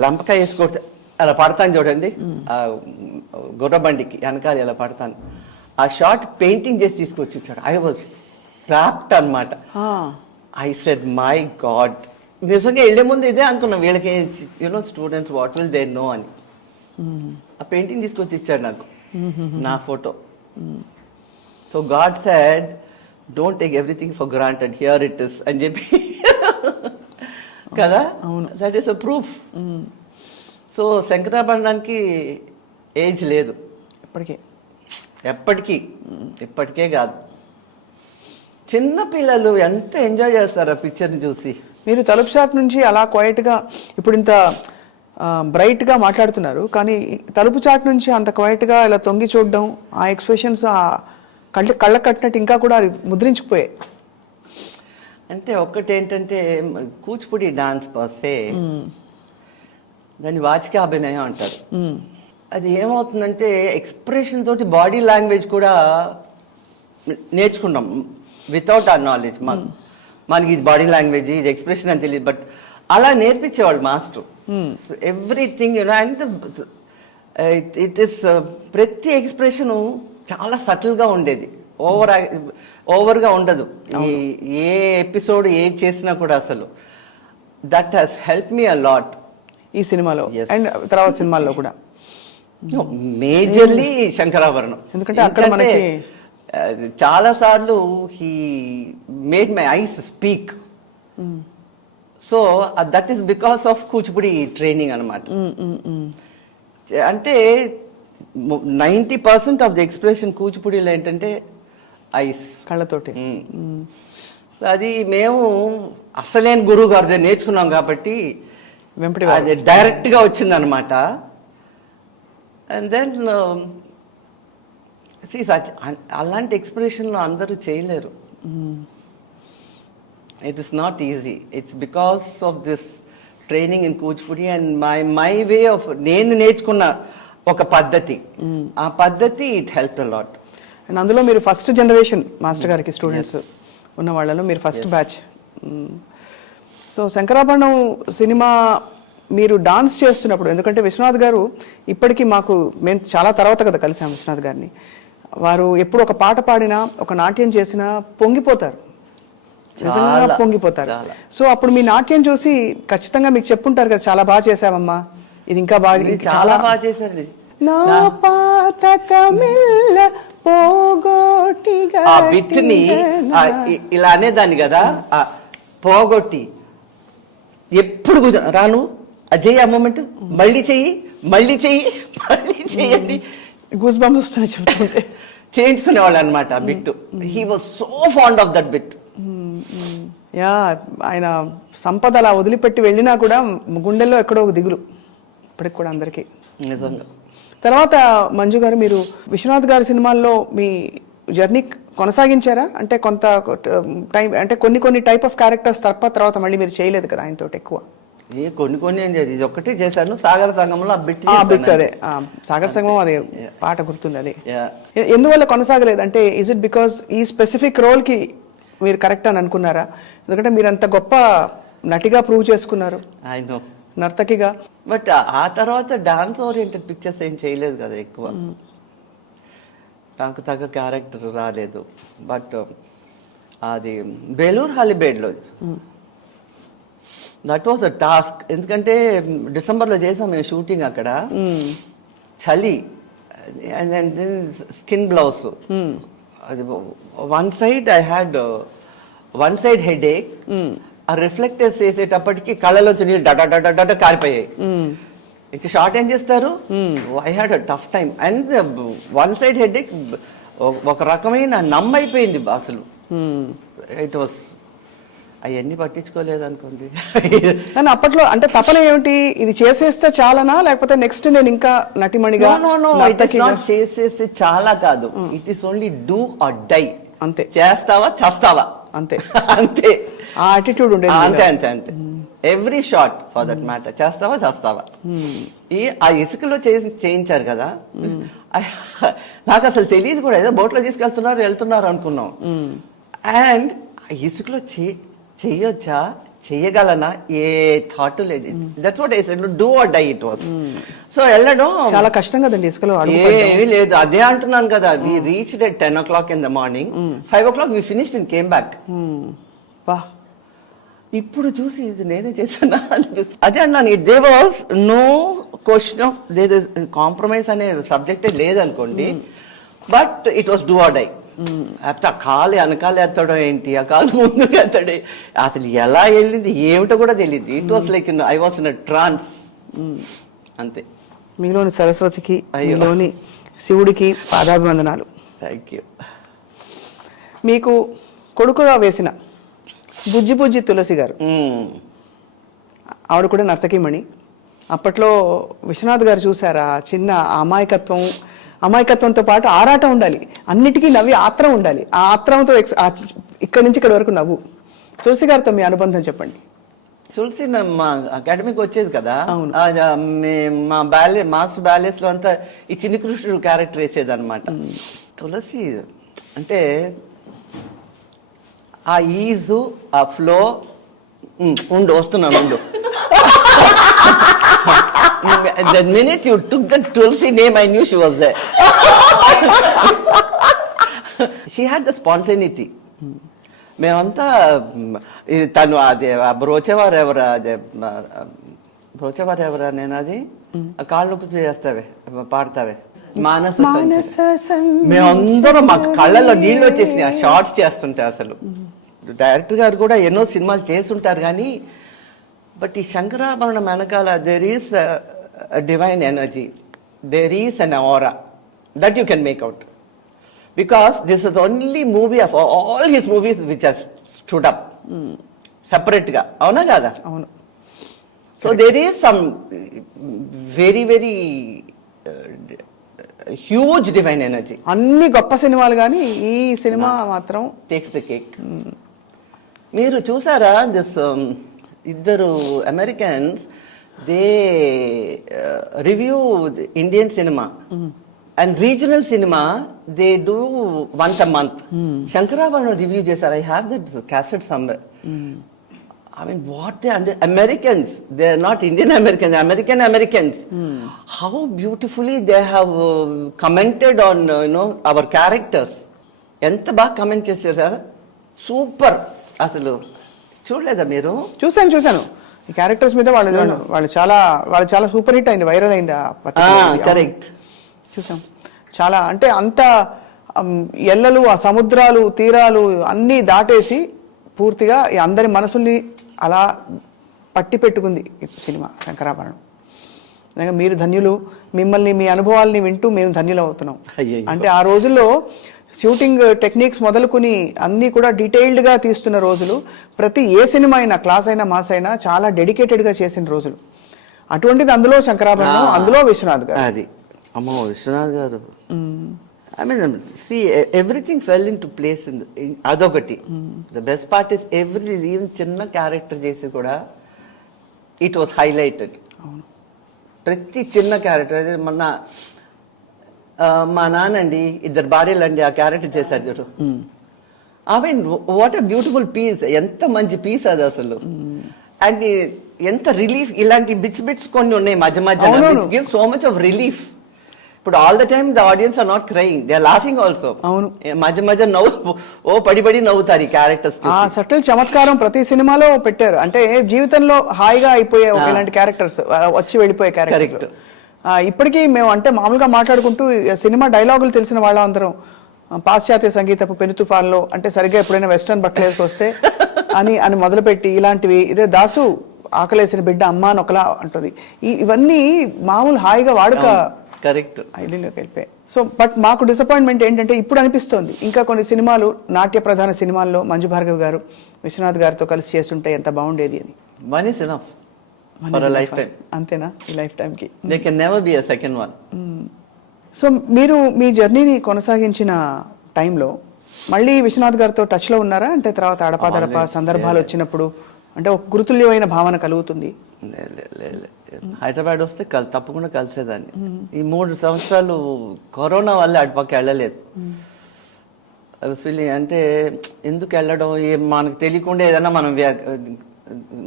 లంపకాయ వేసుకోవచ్చు అలా పడతాను చూడండి, గుర్రబండికి వెనకాల ఇలా పడతాను. ఆ షాట్ పెయింటింగ్ చేసి తీసుకొచ్చి ఇచ్చాడు. ఐ వాజ్ సాప్ట్ అనమాట. ఐ సెడ్ మై గాడ్, నిజంగా వెళ్ళే ముందు ఇదే అనుకున్నాం, వీళ్ళకి students what will they know అని. ఆ పెయింటింగ్ తీసుకొచ్చి ఇచ్చాడు నాకు, నా photo. So god said don't take everything for granted, here it is అని చెప్పి కదా. That is a proof. So శంకరాభరణానికి ఏజ్ లేదు ఎప్పటికే కాదు. చిన్న పిల్లలు ఎంత ఎంజాయ్ చేస్తారు ఆ పిక్చర్ని చూసి. మీరు తలుపు షాట్ నుంచి అలా క్వైట్గా ఇప్పుడు ఇంత బ్రైట్గా మాట్లాడుతున్నారు, కానీ తలుపు చాట్ నుంచి అంత క్వైట్గా ఇలా తొంగి చూడడం, ఆ ఎక్స్ప్రెషన్స్ కళ్ళ కట్టినట్టు ఇంకా కూడా అది ముద్రించుకుపోయాయి. అంటే ఒక్కటేంటంటే కూచిపూడి డాన్స్ పర్సే దాన్ని వాచిక అభినయం అంటారు. అది ఏమవుతుందంటే ఎక్స్ప్రెషన్ తోటి బాడీ లాంగ్వేజ్ కూడా నేర్చుకున్నాం వితౌట్ ఆ నాలెడ్జ్. మనకి ఇది బాడీ లాంగ్వేజ్, ఇది ఎక్స్ప్రెషన్ అని తెలియదు, బట్ అలా నేర్పించేవాళ్ళు master. Everything and it is ప్రతి ఎక్స్ప్రెషను చాలా సటిల్గా ఉండేది, ఓవర్గా ఉండదు. ఏ ఎపిసోడ్ ఏది చేసినా కూడా అసలు that has help me a lot ఈ సినిమాలో అండ్ తర్వాత సినిమాల్లో కూడా. మేజర్లీ శంకరాభరణం, ఎందుకంటే అక్కడ మనకి చాలా సార్లు he made my eyes speak. So that is because of Kuchipudi training అనమాట. అంటే 90% ఆఫ్ ది ఎక్స్ప్రెషన్ కూచిపూడిలో ఏంటంటే ఐస్, కళ్ళతోటి. అది మేము అసలేని గురువు గారి నేర్చుకున్నాం కాబట్టి అది డైరెక్ట్గా వచ్చింది అనమాట. అండ్ దెన్ అలాంటి ఎక్స్ప్రెషన్లో అందరూ చేయలేరు. It is not easy. It's because of this training in Kuchipudi and my way of నేను నేర్చుకున్న ఒక పద్ధతి. ఆ పద్ధతి it help a lot. And అందులో మీరు ఫస్ట్ జనరేషన్ మాస్టర్ గారికి స్టూడెంట్స్ ఉన్న వాళ్ళలో మీరు first batch. So Shankarabharanam cinema మీరు డాన్స్ చేస్తున్నప్పుడు, ఎందుకంటే విశ్వనాథ్ గారు ఇప్పటికీ మేము చాలా తర్వాత కదా కలిసాం విశ్వనాథ్ గారిని, వారు ఎప్పుడు ఒక పాట పాడినా ఒక నాట్యం చేసినా పొంగిపోతారు, నిజంగా పొంగిపోతారు. సో అప్పుడు మీ నాట్యం చూసి ఖచ్చితంగా మీకు చెప్పుంటారు కదా, చాలా బాగా చేసావమ్మా, ఇది ఇంకా బాగా, చాలా బాగా చేశారు. నా పాతకమిల్ల పోగొట్టిగా ఆ బిట్ని ఇలా అనేదాన్ని కదా, పోగొట్టి ఎప్పుడు కూర్చొని రాను అజయ్ ఆ మూమెంట్ మళ్ళీ చెయ్యి చెయ్యండి, గూస్ బంప్స్ వస్తాయని చెప్తుంటే చేయించుకునేవాళ్ళు అనమాట ఆ bit. He was so fond of that bit. Yeah, ఆయన సంపద అలా వదిలిపెట్టి వెళ్ళినా కూడా గుండెల్లో ఎక్కడో ఒక దిగులు ఇప్పటికి కూడా అందరికీ. నిజంగా. తర్వాత మంజు గారు, మీరు విశ్వనాథ్ గారి సినిమాల్లో మీ జర్నీ కొనసాగించారా? అంటే కొంత టైం, అంటే కొన్ని టైప్ ఆఫ్ క్యారెక్టర్స్ తర్వాత మళ్ళీ మీరు చేయలేదు కదా ఆయనతో ఎక్కువ? కొన్ని ఇది ఒక్కటే చేశాను. సాగర సంగంలో అదే సాగర సంగమం, అదే పాట గుర్తుంది. అది ఎందువల్ల కొనసాగలేదు? అంటే ఇస్ ఇట్ బికాస్ ఈ స్పెసిఫిక్ రోల్ కి మీరు కరెక్ట్ అని అనుకున్నారా? ఎందుకంటే మీరు అంత గొప్ప నటిగా ప్రూవ్ చేసుకున్నారు, నర్తకిగా. బట్ ఆ తర్వాత డాన్స్ ఓరియంటెడ్ పిక్చర్స్ ఏం చేయలేదు కదా ఎక్కువ, నాకు తగ్గ క్యారెక్టర్ రాలేదు. బట్ అది బేలూరు హాలిబేడ్లో దట్ వాస్ అ టాస్క్. ఎందుకంటే డిసెంబర్లో చేసాం మేము షూటింగ్ అక్కడ, చలి, అండ్ స్కిన్ బ్లౌజ్. అది one side I had one side headache. ఆ రిఫ్లెక్టర్స్ వేసేటప్పటికి కళ్ళలోంచి నీళ్ళు డడ కారిపోయాయి. ఇక షార్ట్ ఏం చేస్తారు, I had a tough time. And one side headache ఒక రకమైన నమ్మైపోయింది అసలు. ఇట్ వాస్, అవన్నీ పట్టించుకోలేదు అనుకోండి. కానీ అప్పట్లో అంటే తపన ఏమిటి, ఇది చేసేస్తే చాలనా, లేకపోతే నెక్స్ట్ నేను ఇంకా నటిమణిగా చేసేస్తే చాలా కాదు, it is only do or die. అంతే, చేస్తావా చస్తావా అంతే. అంతే ఆ యాటిట్యూడ్ ఉండేది. అంతే అంతే అంతే. Every shot for that matter, చేస్తావా చేస్తావా. ఆ ఇసుకలో చేయించారు కదా, నాకు అసలు తెలియదు కూడా, ఏదో బోట్లో వెళ్తున్నారు అనుకున్నాం. అండ్ ఇసుకలో చెయ్యొచ్చా, చెయ్యగలనా, ఏ థాట్ లేదు. That's what I said, do or die it was. So వెళ్ళడం చాలా కష్టం కదండి ఇసుకలో. ఏమీ లేదు, అదే అంటున్నాను కదా. We reached at 10 o'clock in the morning, 5 o'clock we finished and came back. వా, ఇప్పుడు చూసి ఇది నేనే చేశానా అనిపిస్తుంది. అదే అన్నాను, there was no question of there is compromise అనే సబ్జెక్టే లేదనుకోండి, but it was do or die. అట్లా కాలు వెనకాల ఎత్తడం ఏంటి, ఆ కాలు ముందుకు ఎత్తడే, అసలు ఎలా వెళ్ళింది ఏమిటో కూడా తెలియదు. It was like I was in ట్రాన్స్. అంతే. మీలోని సరస్వతికి, మీలోని శివుడికి పాదాభివందనాలు. Thank you. మీకు కొడుకుగా వేసిన బుజ్జి తులసి గారు, ఆవిడ కూడా నర్తకిమణి. అప్పట్లో విశ్వనాథ్ గారు చూసారా, చిన్న అమాయకత్వంతో పాటు ఆరాటం ఉండాలి, అన్నిటికీ నవ్వి ఆత్రం ఉండాలి. ఆ ఆత్రంతో ఇక్కడి నుంచి ఇక్కడి వరకు నవ్వు. తులసి గారితో మీ అనుబంధం చెప్పండి. తులసి మా అకాడమీకి వచ్చేది కదా, అవును. మా మాస్టర్ బ్యాలెస్ లో అంతా ఈ చిన్ని కృష్ణుడు క్యారెక్టర్ వేసేది అనమాట. తులసి అంటే ఆ ఈజు, ఆ ఫ్లో. వస్తున్నాను. The minute you took the Tulsi name, I knew she was there. She had the spontaneity. మేమంతా తను అదే బ్రోచేవారు ఎవరా, నేను అది కాళ్ళకు చేస్తావే, పాడతావే, మానస. మేమందరం మాకు కళ్ళల్లో నీళ్ళు వచ్చేసి ఆ షార్ట్స్ చేస్తుంటే, అసలు డైరెక్టర్ గారు కూడా ఎన్నో సినిమాలు చేస్తుంటారు కానీ, బట్ ఈ శంకరాభరణం వెనకాల there is divine energy, there is an aura that you can make out, because this is only movie of all his movies which has stood up separate గా. అవునా కాదా? అవును. So there is some very very huge divine energy. అన్ని గొప్ప సినిమాలు కానీ ఈ సినిమా మాత్రం టేక్స్ ద కేక్. మీరు చూసారా, దిస్ ఇద్దరు Americans, they review Indian cinema and regional cinema, they do once a month. Shankarabharanam review చేశారు. I have that cassette somewhere. I mean, what they Americans, they are not Indian Americans, Americans. How beautifully they have commented on our characters. ఎంత బాగా కమెంట్ చేశారు సార్, సూపర్. అసలు చూడలేదా మీరు? చూసాను. ఈ క్యారెక్టర్స్ మీద వాళ్ళు చాలా సూపర్ హిట్ అయింది, వైరల్ అయింది. కరెక్ట్. చూసాం. చాలా అంటే అంత ఎల్లలు, ఆ సముద్రాలు, తీరాలు అన్నీ దాటేసి పూర్తిగా అందరి మనసుల్ని అలా పట్టి పెట్టుకుంది ఈ సినిమా శంకరాభరణం. మీరు ధన్యులు. మిమ్మల్ని, మీ అనుభవాల్ని వింటూ మేము ధన్యులు అవుతున్నాం. అంటే ఆ రోజుల్లో షూటింగ్ టెక్నిక్స్ మొదలుకుని అన్నీ కూడా డీటెయిల్డ్గా తీస్తున్న రోజులు. ప్రతి ఏ సినిమా అయినా, క్లాస్ అయినా, మాస్ అయినా చాలా డెడికేటెడ్గా చేసిన రోజులు. అటువంటిది అందులో శంకరాభరణం, అందులో విశ్వనాథ్ గారు. అది అమ్మో, విశ్వనాథ్ గారు. I mean, see, everything fell into place అదొకటి. The best part is even చిన్న క్యారెక్టర్ చేసి కూడా it was highlighted. ప్రతి చిన్న క్యారెక్టర్. అదే మొన్న మా నాన్నండి, ఇద్దరు భార్యలండి, ఆ క్యారెక్టర్ చేశారు చూడు. I mean, what a beautiful piece. ఎంత మంచి పీస్ అది అసలు. అండ్ ఎంత రిలీఫ్. ఇలాంటి బిట్స్ కొన్ని ఉన్నాయి మధ్య give so much of relief. ఇప్పుడు all the time the audience are not crying, they are laughing also. అవును, మధ్య మధ్య నవ్వు పడి నవ్వుతారు ఈ క్యారెక్టర్స్. ఆ సటిల్ చమత్కారం ప్రతి సినిమాలో పెట్టారు. అంటే జీవితంలో హాయిగా అయిపోయే ఇలాంటి క్యారెక్టర్స్, వచ్చి వెళ్ళిపోయే క్యారెక్టర్. ఇప్పటికీ మేము అంటే మామూలుగా మాట్లాడుకుంటూ సినిమా డైలాగులు తెలిసిన వాళ్ళం అందరం పాశ్చాత్య సంగీతపు పెను తుఫాన్లో అంటే సరిగ్గా ఎప్పుడైనా వెస్టర్న్ బట్టలు వేసుకొస్తే అని మొదలుపెట్టి ఇలాంటివి, ఇదే దాసు ఆకలేసిన బిడ్డ అమ్మ అని ఒకలా అంటుంది. ఇవన్నీ మామూలు హాయిగా వాడుక కరెక్ట్ ఐడియాలోకి వెళ్ళిపోయాయి. సో బట్ మాకు డిసప్పాయింట్మెంట్ ఏంటంటే ఇప్పుడు అనిపిస్తోంది ఇంకా కొన్ని సినిమాలు నాట్య ప్రధాన సినిమాల్లో మంజు భార్గవి గారు విశ్వనాథ్ గారితో కలిసి చేస్తుంటే ఎంత బాగుండేది అని. One is enough for a life time. అంతేనా? ఈ లైఫ్ టైంకి they can never be a second one. So మీరు మీ జర్నీని కొనసాగించిన టైంలో మళ్ళీ విశ్వనాథ్ గారితో టచ్లో ఉన్నారా? అంటే తర్వాత అడపాదడప సందర్భాలు వచ్చినప్పుడు అంటే ఒక గురుతుల్యమైన భావన కలుగుతుంది. హైదరాబాద్ వస్తే తప్పకుండా కలిసేదాన్ని. ఈ 3 సంవత్సరాలు కరోనా వల్ల అటుపక్క వెళ్ళలేదు. అంటే ఎందుకు వెళ్ళడం, మనకు తెలియకుండా ఏదైనా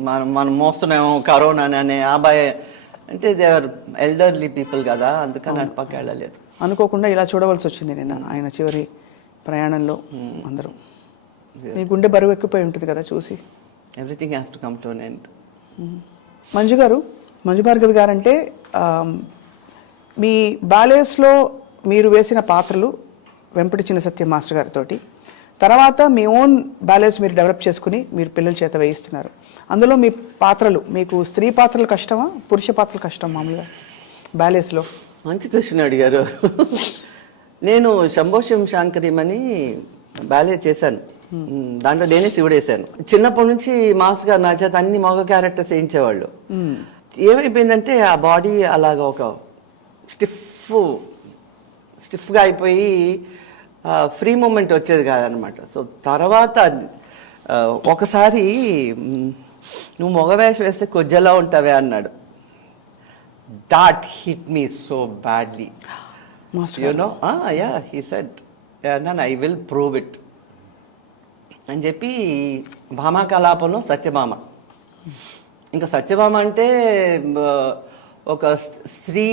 మనం మోస్తున్నామో కరోనా అనే భయ, అంటే దే ఆర్ ఎల్డర్లీ పీపుల్ కదా, అందుకని అటుపక్క వెళ్ళలేదు. అనుకోకుండా ఇలా చూడవలసి వచ్చింది నిన్న ఆయన చివరి ప్రయాణంలో. అందరూ మీ గుండె బరువు ఎక్కిపోయి ఉంటుంది కదా చూసి. Everything has to come to an end. Manju గారు, మంజు భార్గవి గారు అంటే మీ బ్యాలేస్లో మీరు వేసిన పాత్రలు వెంపటి చిన్న సత్యం మాస్టర్ గారితో, తర్వాత మీ ఓన్ బ్యాలెన్స్ మీరు డెవలప్ చేసుకుని మీరు పిల్లల చేత వేయిస్తున్నారు. అందులో మీ పాత్రలు, మీకు స్త్రీ పాత్రలు కష్టమా పురుష పాత్రలు కష్టం మామూలుగా బ్యాలెన్స్లో? మంచి క్వశ్చన్ అడిగారు. నేను శంభో శివం శాంకరీమని బ్యాలే చేశాను. దాంట్లో నేనే శివుడు వేసాను. చిన్నప్పటి నుంచి మాస్టర్ గారు నా చేత అన్ని మగ క్యారెక్టర్స్ వేయించేవాళ్ళు. ఏమైపోయిందంటే ఆ బాడీ అలాగా ఒక స్టిఫ్గా అయిపోయి ఫ్రీ మూమెంట్ వచ్చేది కాదనమాట. సో తర్వాత ఒకసారి నువ్వు మగ వేషం వేస్తే కొజ్జలా ఉంటావే అన్నాడు. That hit me so badly. You know, yeah he said I will prove it అని చెప్పి భామా కలాపంలో సత్యభామ. ఇంకా సత్యభామ అంటే ఒక స్త్రీ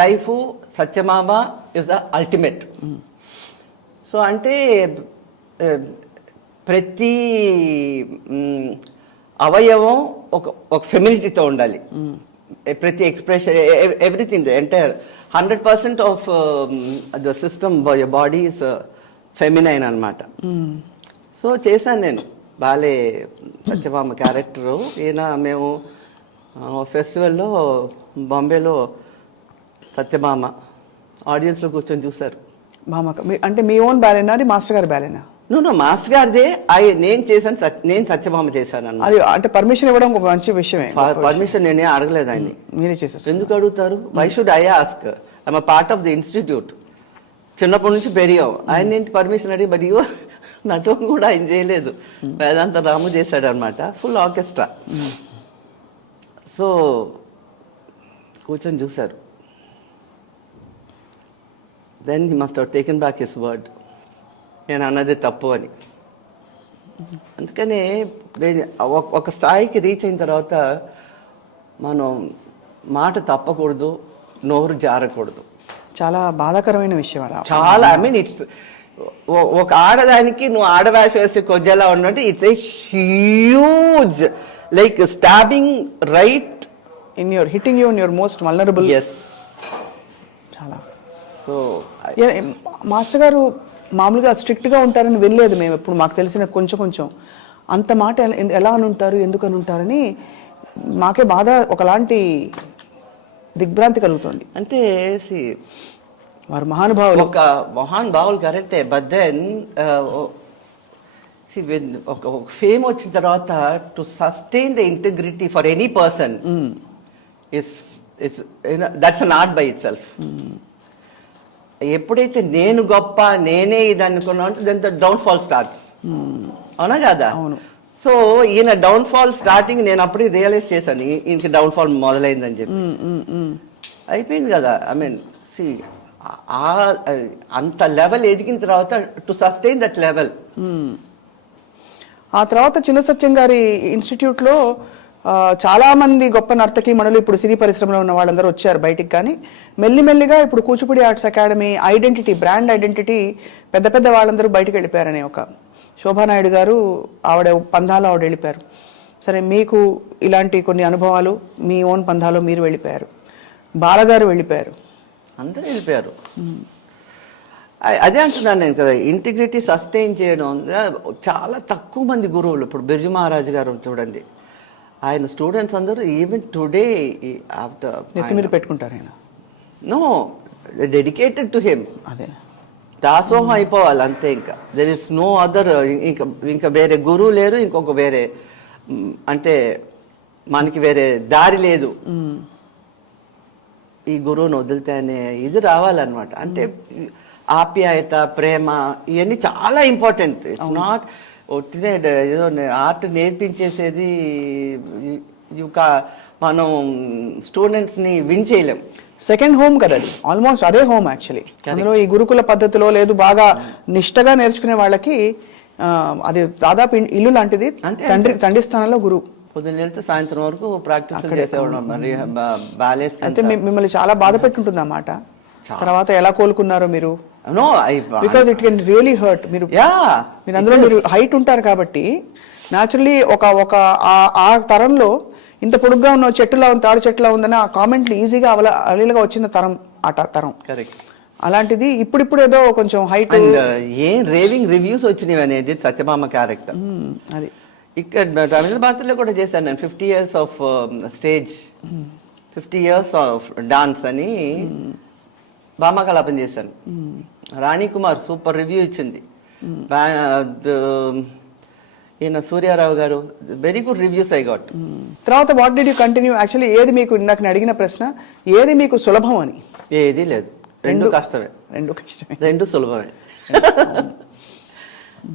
life, Satyabhama is the ultimate. So అంటే ప్రతి అవయవం ఒక ఫెమినిటీతో ఉండాలి. ప్రతి expression, everything, entire 100% of the system body is feminine అనమాట. సో చేశాను నేను బాలే సత్యభామ క్యారెక్టరు. మేము ఫెస్టివల్లో బాంబేలో సత్యభామ ఆడియన్స్లో కూర్చొని చూశారు. భామ అంటే మీ ఓన్ బ్యాలేనా, అది మాస్టర్ గారి బ్యాలేనా? నో మాస్టర్ గారిదే. నేను చేశాను, నేను సత్యభామ చేశాను అన్న. అది అంటే పర్మిషన్ ఇవ్వడం ఒక మంచి విషయమే. పర్మిషన్ నేనే అడగలేదు ఆయన్ని. మీరే చేశారు. ఎందుకు అడుగుతారు? Why should I ask? I'm part of the institute. చిన్నప్పటి నుంచి పెరిగాం. ఆయన ఏంటి పర్మిషన్ అడిగి, మరి నాతో కూడా ఆయన చేయలేదు. వేదాంత రాము చేశాడు అనమాట, ఫుల్ ఆర్కెస్ట్రా. సో కూర్చొని చూశారు. Then he must have taken back his word. నేను అన్నది తప్పు అని. అందుకనే ఒక స్థాయికి రీచ్ అయిన తర్వాత మనం మాట తప్పకూడదు, నోరు జారకూడదు. చాలా బాధాకరమైన విషయం అలా. చాలా, ఐ మీన్ ఇట్స్ ఒక ఆడదానికి నువ్వు ఆడవేష వేసి కొజ్జలా ఉన్నట్టు it's a huge like stabbing right in your hitting you in your most vulnerable. Yes, చాలా. సో మాస్టర్ గారు మామూలుగా స్ట్రిక్ట్గా ఉంటారని వెళ్ళలేదు మేము ఎప్పుడు. మాకు తెలిసిన కొంచెం అంత మాట ఎలా అని ఉంటారు, ఎందుకు అని ఉంటారని మాకే బాధ, ఒకలాంటి దిగ్భ్రాంతి కలుగుతుంది. అంటే వారు మహానుభావులు, ఒక మహానుభావులు కరెక్టే. బట్ దెన్ ఒక ఫేమ్ వచ్చిన తర్వాత to sustain the integrity for any person that's an art by it self. ఎప్పుడైతే నేను గొప్ప, నేనే ఇది అనుకున్నా అంటే దాంతో డౌన్ ఫాల్ స్టార్ట్స్. అవునా కదా? అవును. సో ఈయన డౌన్ ఫాల్ స్టార్టింగ్ నేను అప్పుడు రియలైజ్ చేశాను, ఈయనకి డౌన్ ఫాల్ మొదలైందని చెప్పి. అయిపోయింది కదా. ఐ మీన్ అంత లెవెల్ ఎదిగిన తర్వాత టు సస్టైన్ దట్ లెవెల్. ఆ తర్వాత చిన్న సత్యం గారి ఇన్స్టిట్యూట్లో చాలా మంది గొప్ప నర్తకీమణులు ఇప్పుడు సినీ పరిశ్రమలో ఉన్న వాళ్ళందరూ వచ్చారు బయటికి, కానీ మెల్లిమెల్లిగా ఇప్పుడు Kuchipudi arts academy identity, brand identity పెద్ద పెద్ద వాళ్ళందరూ బయటకు వెళ్ళిపోయారనే ఒక శోభానాయుడు గారు ఆవిడ పందాలో ఆవిడ వెళ్ళిపోయారు. సరే, మీకు ఇలాంటి కొన్ని అనుభవాలు, మీ ఓన్ పందాలో మీరు వెళ్ళిపోయారు, బాలగారు వెళ్ళిపోయారు, అందరూ వెళ్ళిపోయారు. అదే అంటున్నాను నేను కదా, ఇంటిగ్రిటీ సస్టైన్ చేయడం చాలా తక్కువ మంది గురువులు. ఇప్పుడు బిర్జు మహారాజు గారు చూడండి, ఆయన స్టూడెంట్స్ అందరూ ఈవెన్ టుడే ఆఫ్టర్ నెత్తి మీద పెట్టుకుంటారు ఆయన. No, dedicated to him. అదే దాసోహం అయిపోవాలి అంతే. ఇంకా దెర్ ఇస్ నో అదర్, ఇంకా వేరే గురువు లేరు, ఇంకొక వేరే అంటే మనకి వేరే దారి లేదు ఈ గురువును వదిలితే అనే ఇది రావాలన్నమాట. అంటే ఆప్యాయత, ప్రేమ, ఇవన్నీ చాలా ఇంపార్టెంట్. ఇట్స్ నాట్ ఒట్టినే ఏదో ఆర్ట్ నేర్పించేసేది. మనం స్టూడెంట్స్ని విన్ చేయలేం. సెకండ్ హోమ్ కదా అది, ఆల్మోస్ట్ అదే హోమ్ యాక్చువల్లీ. అందులో ఈ గురుకుల పద్ధతిలో లేదు, బాగా నిష్టగా నేర్చుకునే వాళ్ళకి అది దాదాపు ఇల్లు లాంటిది. తండ్రి స్థానంలో గురువు. పొద్దున్న వెళ్తే సాయంత్రం వరకు ప్రాక్టీస్ చేసేవాడు. మరి బాలేస్ అయితే మిమ్మల్ని చాలా బాధ పెట్టుంటుంది అన్నమాట. తర్వాత ఎలా కోలుకున్నారో మీరు? No, because it can really hurt. మీరు అందులో మీరు హైట్ ఉంటారు కాబట్టి న్యాచురల్లీ ఒక ఆ తరంలో ఇంత పొడుగ్గా ఉన్న చెట్టులా ఉంది, తాడు చెట్టులా ఉందని ఆ కామెంట్లు ఈజీగా అలీలుగా వచ్చిన తరం తరం. కరెక్ట్. అలాంటిది ఇప్పుడు ఏదో కొంచెం హైట్ ఏం రేవింగ్ రివ్యూస్ వచ్చినాయి అనేది సత్యభామ క్యారెక్టర్. అది ఇక్కడ తమిళ భాషలో కూడా చేశాను నేను. 50 years of stage, 50 years of dance అని భామాకలాపం చేశాను. రాణి కుమార్ సూపర్ రివ్యూ ఇచ్చింది. ఈయన సూర్యారావు గారు very good reviews I got. తర్వాత what did you continue? Actually ఏది మీకు, ఇందాక నేను అడిగిన ప్రశ్న, ఏది మీకు సులభం అని? ఏది లేదు, రెండు కష్టమే. రెండు సులభమే.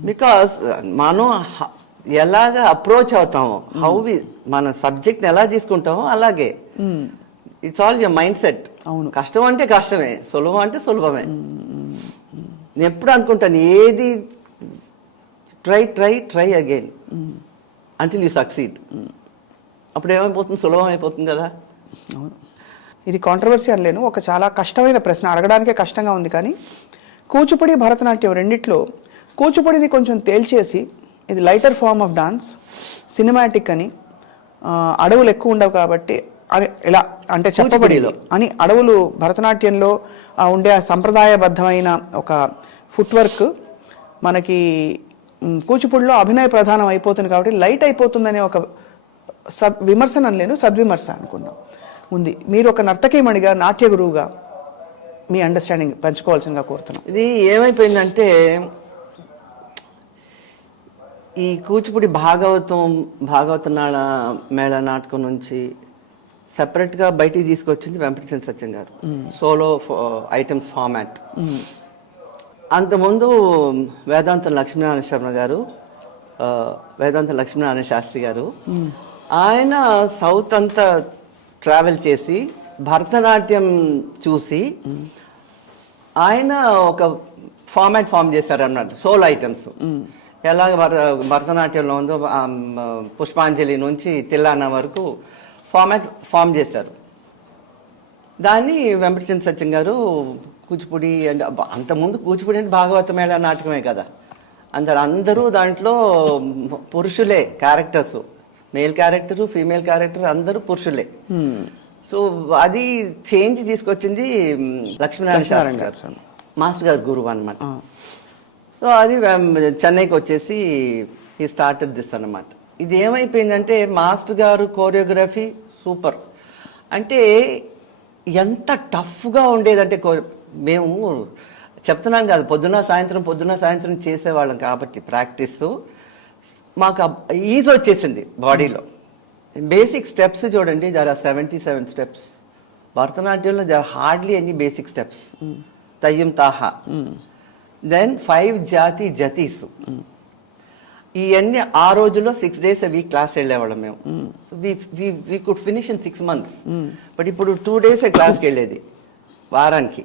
బికాస్ మనం ఎలాగ అప్రోచ్ అవుతామో, మన సబ్జెక్ట్ ఎలా తీసుకుంటామో అలాగే. It's all your mind set. అవును, కష్టం అంటే కష్టమే, సులభం అంటే సులభమే. నేను ఎప్పుడు అనుకుంటాను, ఏది try again until you succeed. అప్పుడు ఏమైపోతుంది, సులభం అయిపోతుంది కదా. అవును, ఇది కాంట్రవర్సీ అనలేను, ఒక చాలా కష్టమైన ప్రశ్న, అడగడానికే కష్టంగా ఉంది. కానీ కూచిపూడి, భరతనాట్యం రెండిట్లో కూచిపూడిని కొంచెం తేల్చేసి, ఇది lighter form of dance, cinematic అని, అడవులు ఎక్కువ ఉండవు కాబట్టి అని ఇలా అంటే చెప్పబడిలో అని, అడవులు భరతనాట్యంలో ఉండే సంప్రదాయబద్ధమైన ఒక ఫుట్ వర్క్ మనకి కూచిపూడిలో అభినయ ప్రధానం అయిపోతుంది కాబట్టి లైట్ అయిపోతుందనే ఒక విమర్శన అనలేను, సద్విమర్శ అనుకుందాం ఉంది. మీరు ఒక నర్తకీమణిగా, నాట్య గురువుగా మీ అండర్స్టాండింగ్ పంచుకోవాల్సిందిగా కోరుతున్నాం. ఇది ఏమైపోయిందంటే, ఈ కూచిపూడి భాగవత మేళ నాటకం నుంచి సెపరేట్గా బయటికి తీసుకొచ్చింది వెంకటేశ్వర సత్యం గారు, సోలో ఐటమ్స్ ఫార్మాట్. అంతకుముందు వేదాంతం లక్ష్మీనారాయణ శర్మ గారు, వేదాంతం లక్ష్మీనారాయణ శాస్త్రి గారు, ఆయన సౌత్ అంతా ట్రావెల్ చేసి భరతనాట్యం చూసి ఆయన ఒక ఫార్మాట్ ఫామ్ చేశారు అన్నమాట. సోల్ ఐటమ్స్ ఎలాగ భరతనాట్యంలో ఉందో, పుష్పాంజలి నుంచి తిల్లానా వరకు ఫామ్ చేశారు. దాన్ని వెంకటేశ్వర సత్యం గారు కూచిపూడి అంటే, అంతకుముందు కూచిపూడి అంటే భాగవత మేళ నాటకమే కదా, అందరూ దాంట్లో పురుషులే characters, male character, female character అందరూ పురుషులే. సో అది చేంజ్ తీసుకొచ్చింది లక్ష్మీనారాయణ గారు, మాస్టర్ గారు గురువు అనమాట. సో అది చెన్నైకి వచ్చేసి ఈ స్టార్టెడ్ దిస్ అన్నమాట. ఇది ఏమైపోయిందంటే, మాస్టర్ గారు కోరియోగ్రఫీ సూపర్. అంటే ఎంత టఫ్గా ఉండేదంటే, మేము చెప్తున్నాను కదా, పొద్దున సాయంత్రం చేసేవాళ్ళం కాబట్టి ప్రాక్టీస్ మాకు ఈజీ వచ్చేసింది బాడీలో. బేసిక్ స్టెప్స్ చూడండి, దర్ ఆర్ 77 స్టెప్స్. భరతనాట్యంలో there are hardly any basic steps. తయ్యం తాహా, దెన్ 5 జాతి జతీస్. ఇవన్నీ ఆ రోజుల్లో 6 days a week క్లాస్ వెళ్ళేవాళ్ళం మేము. So we could finish in 6 months. బట్ ఇప్పుడు 2 days క్లాస్కి వెళ్ళేది వారానికి.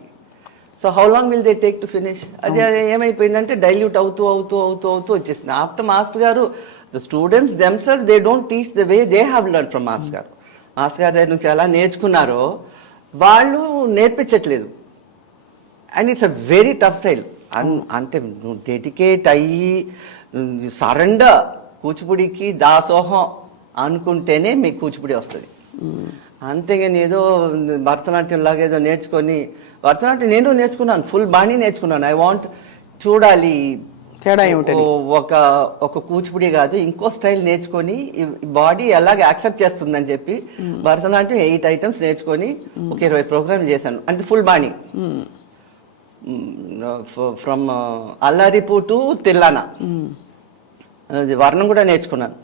So how long will they take to finish? అది ఏమైపోయిందంటే డైల్యూట్ అవుతూ వచ్చేసింది. ఆఫ్టర్ మాస్టర్ గారు the students themselves they don't teach the way they have learn from master గారు. మాస్టర్ గారి దగ్గర నుంచి ఎలా నేర్చుకున్నారో వాళ్ళు నేర్పించట్లేదు. And it's a very tough style. అంటే నువ్వు డెడికేట్ అయ్యి సరెండర్ కూచిపూడికి దాసోహం అనుకుంటేనే మీకు కూచిపూడి వస్తుంది. అంతేగాని ఏదో భరతనాట్యం లాగా ఏదో నేర్చుకొని, భరతనాట్యం నేను నేర్చుకున్నాను, ఫుల్ బాణీ నేర్చుకున్నాను. ఐ వాంట్ చూడాలి తేడా ఏమిటని. ఒక కూచిపూడి కాదు ఇంకో స్టైల్ నేర్చుకొని బాడీ ఎలాగ యాక్సెప్ట్ చేస్తుందని చెప్పి భరతనాట్యం 8 ఐటమ్స్ నేర్చుకొని ఒక 20 ప్రోగ్రామ్ చేశాను. అంటే ఫుల్ బాణీ ఫ్రమ్ అల్లారిపు టు తిల్లానా, వర్ణం కూడా నేర్చుకున్నాను.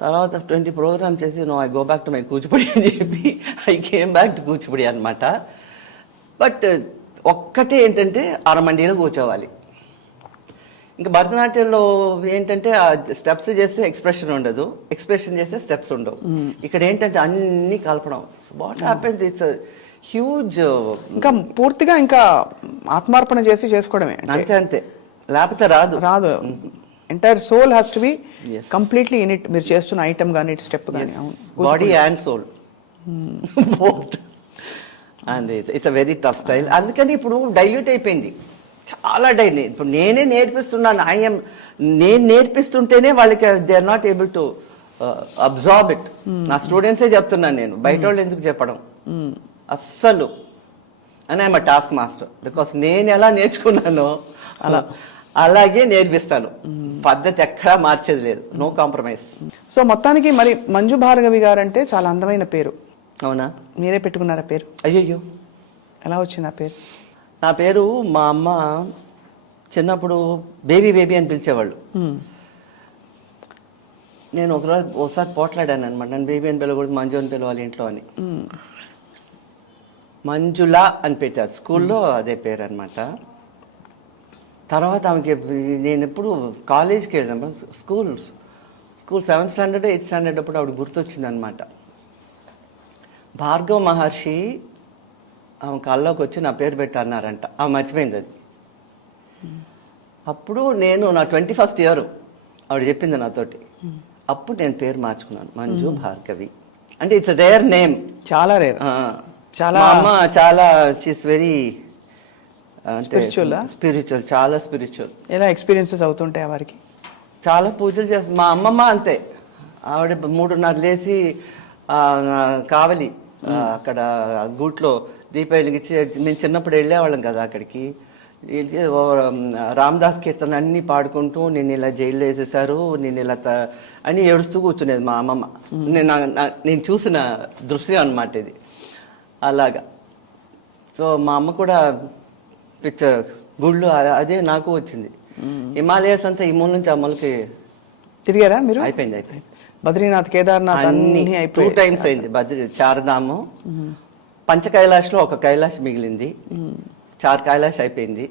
తర్వాత 20 ప్రోగ్రామ్ చేసి I go back to my Kuchipudi అని చెప్పి I came back to Kuchipudi అనమాట. బట్ ఒక్కటే ఏంటంటే అరమండీలో కూర్చోవాలి. ఇంకా భరతనాట్యంలో ఏంటంటే స్టెప్స్ చేస్తే ఎక్స్ప్రెషన్ ఉండదు, ఎక్స్ప్రెషన్ చేస్తే స్టెప్స్ ఉండవు. ఇక్కడ ఏంటంటే అన్ని కలపడం. What happens, it's huge. ఇంకా పూర్తిగా ఇంకా ఆత్మార్పణ చేసి చేసుకోవడమే. అంతే అంతే, లేకపోతే రాదు రాదు. Entire soul has to be completely in it. మీరు చేస్తున్న ఐటమ్ కానీ స్టెప్ కానీ. Body and soul both. And it's a very tough style. అందుకని ఇప్పుడు డైల్యూట్ అయిపోయింది, చాలా డైలీ. ఇప్పుడు నేనే నేర్పిస్తున్నాను. నేను నేర్పిస్తుంటేనే వాళ్ళకి they are not able to absorb it. నా స్టూడెంట్సే చెప్తున్నాను నేను, బయట వాళ్ళు ఎందుకు చెప్పడం అస్సలు. అని ఐఎమ్ టాస్క్ మాస్టర్, బికాస్ నేను ఎలా నేర్చుకున్నానో అలాగే నేర్పిస్తాను. పద్ధతి ఎక్కడా మార్చేది లేదు, నో కాంప్రమైజ్. సో మొత్తానికి మరి మంజు భార్గవి గారు అంటే చాలా అందమైన పేరు. అవునా? మీరే పెట్టుకున్నారా పేరు? అయ్యయ్యో, ఎలా వచ్చింది ఆ పేరు? నా పేరు మా అమ్మ చిన్నప్పుడు బేబీ బేబీ అని పిలిచేవాళ్ళు. నేను ఒకసారి పోట్లాడాను అనమాట, నన్ను బేబీ అని పిలవకూడదు, మంజు అని పిలవాలి ఇంట్లో అని. మంజులా అని పెట్టారు స్కూల్లో, అదే పేరు అనమాట. తర్వాత ఆమెకి నేను ఎప్పుడు కాలేజ్కి వెళ్ళినప్పుడు school 7th standard 8th standard అప్పుడు ఆవిడ గుర్తొచ్చింది అనమాట. భార్గవ మహర్షి ఆమె కళ్ళలోకి వచ్చి నా పేరు పెట్టి అన్నారంట. ఆమె మర్చిపోయింది అది. అప్పుడు నేను నా 21st ఇయర్ ఆవిడ చెప్పింది నాతోటి. అప్పుడు నేను పేరు మార్చుకున్నాను, మంజు భార్గవి. అంటే ఇట్స్ రేర్ నేమ్, చాలా రేర్. చాలా అమ్మ చాలా షీస్ వెరీ స్పిరిచువల్, చాలా స్పిరిచువల్. ఎలా ఎక్స్పీరియన్సెస్ అవుతుంటాయి వారికి? చాలా పూజలు చేస్తుంది మా అమ్మమ్మ. అంతే, ఆవిడ 3:30 లేచి కావలి అక్కడ గూట్లో దీప వెలిగించి, మేము చిన్నప్పుడు వెళ్ళేవాళ్ళం కదా అక్కడికి. రామదాస్ కీర్తనలు అన్నీ పాడుకుంటూ నేను ఇలా జైల్లో వేసేసారు, నేను ఇలా అని ఏడుస్తూ కూర్చునేది మా అమ్మమ్మ. నేను చూసిన దృశ్యం అన్నమాట ఇది. అలాగా. సో మా అమ్మ కూడా గుళ్ళు అదే నాకు వచ్చింది. హిమాలయస్ అంతా ఈ మూల నుంచి ఆ మూలకి తిరిగారా మీరు? అయిపోయింది. బద్రీనాథ్, కేదార్నాథ్ అన్ని 2 times అయింది. చార్ధాము, పంచ కైలాష్లో ఒక కైలాష్ మిగిలింది, 4 కైలాష్ అయిపోయింది.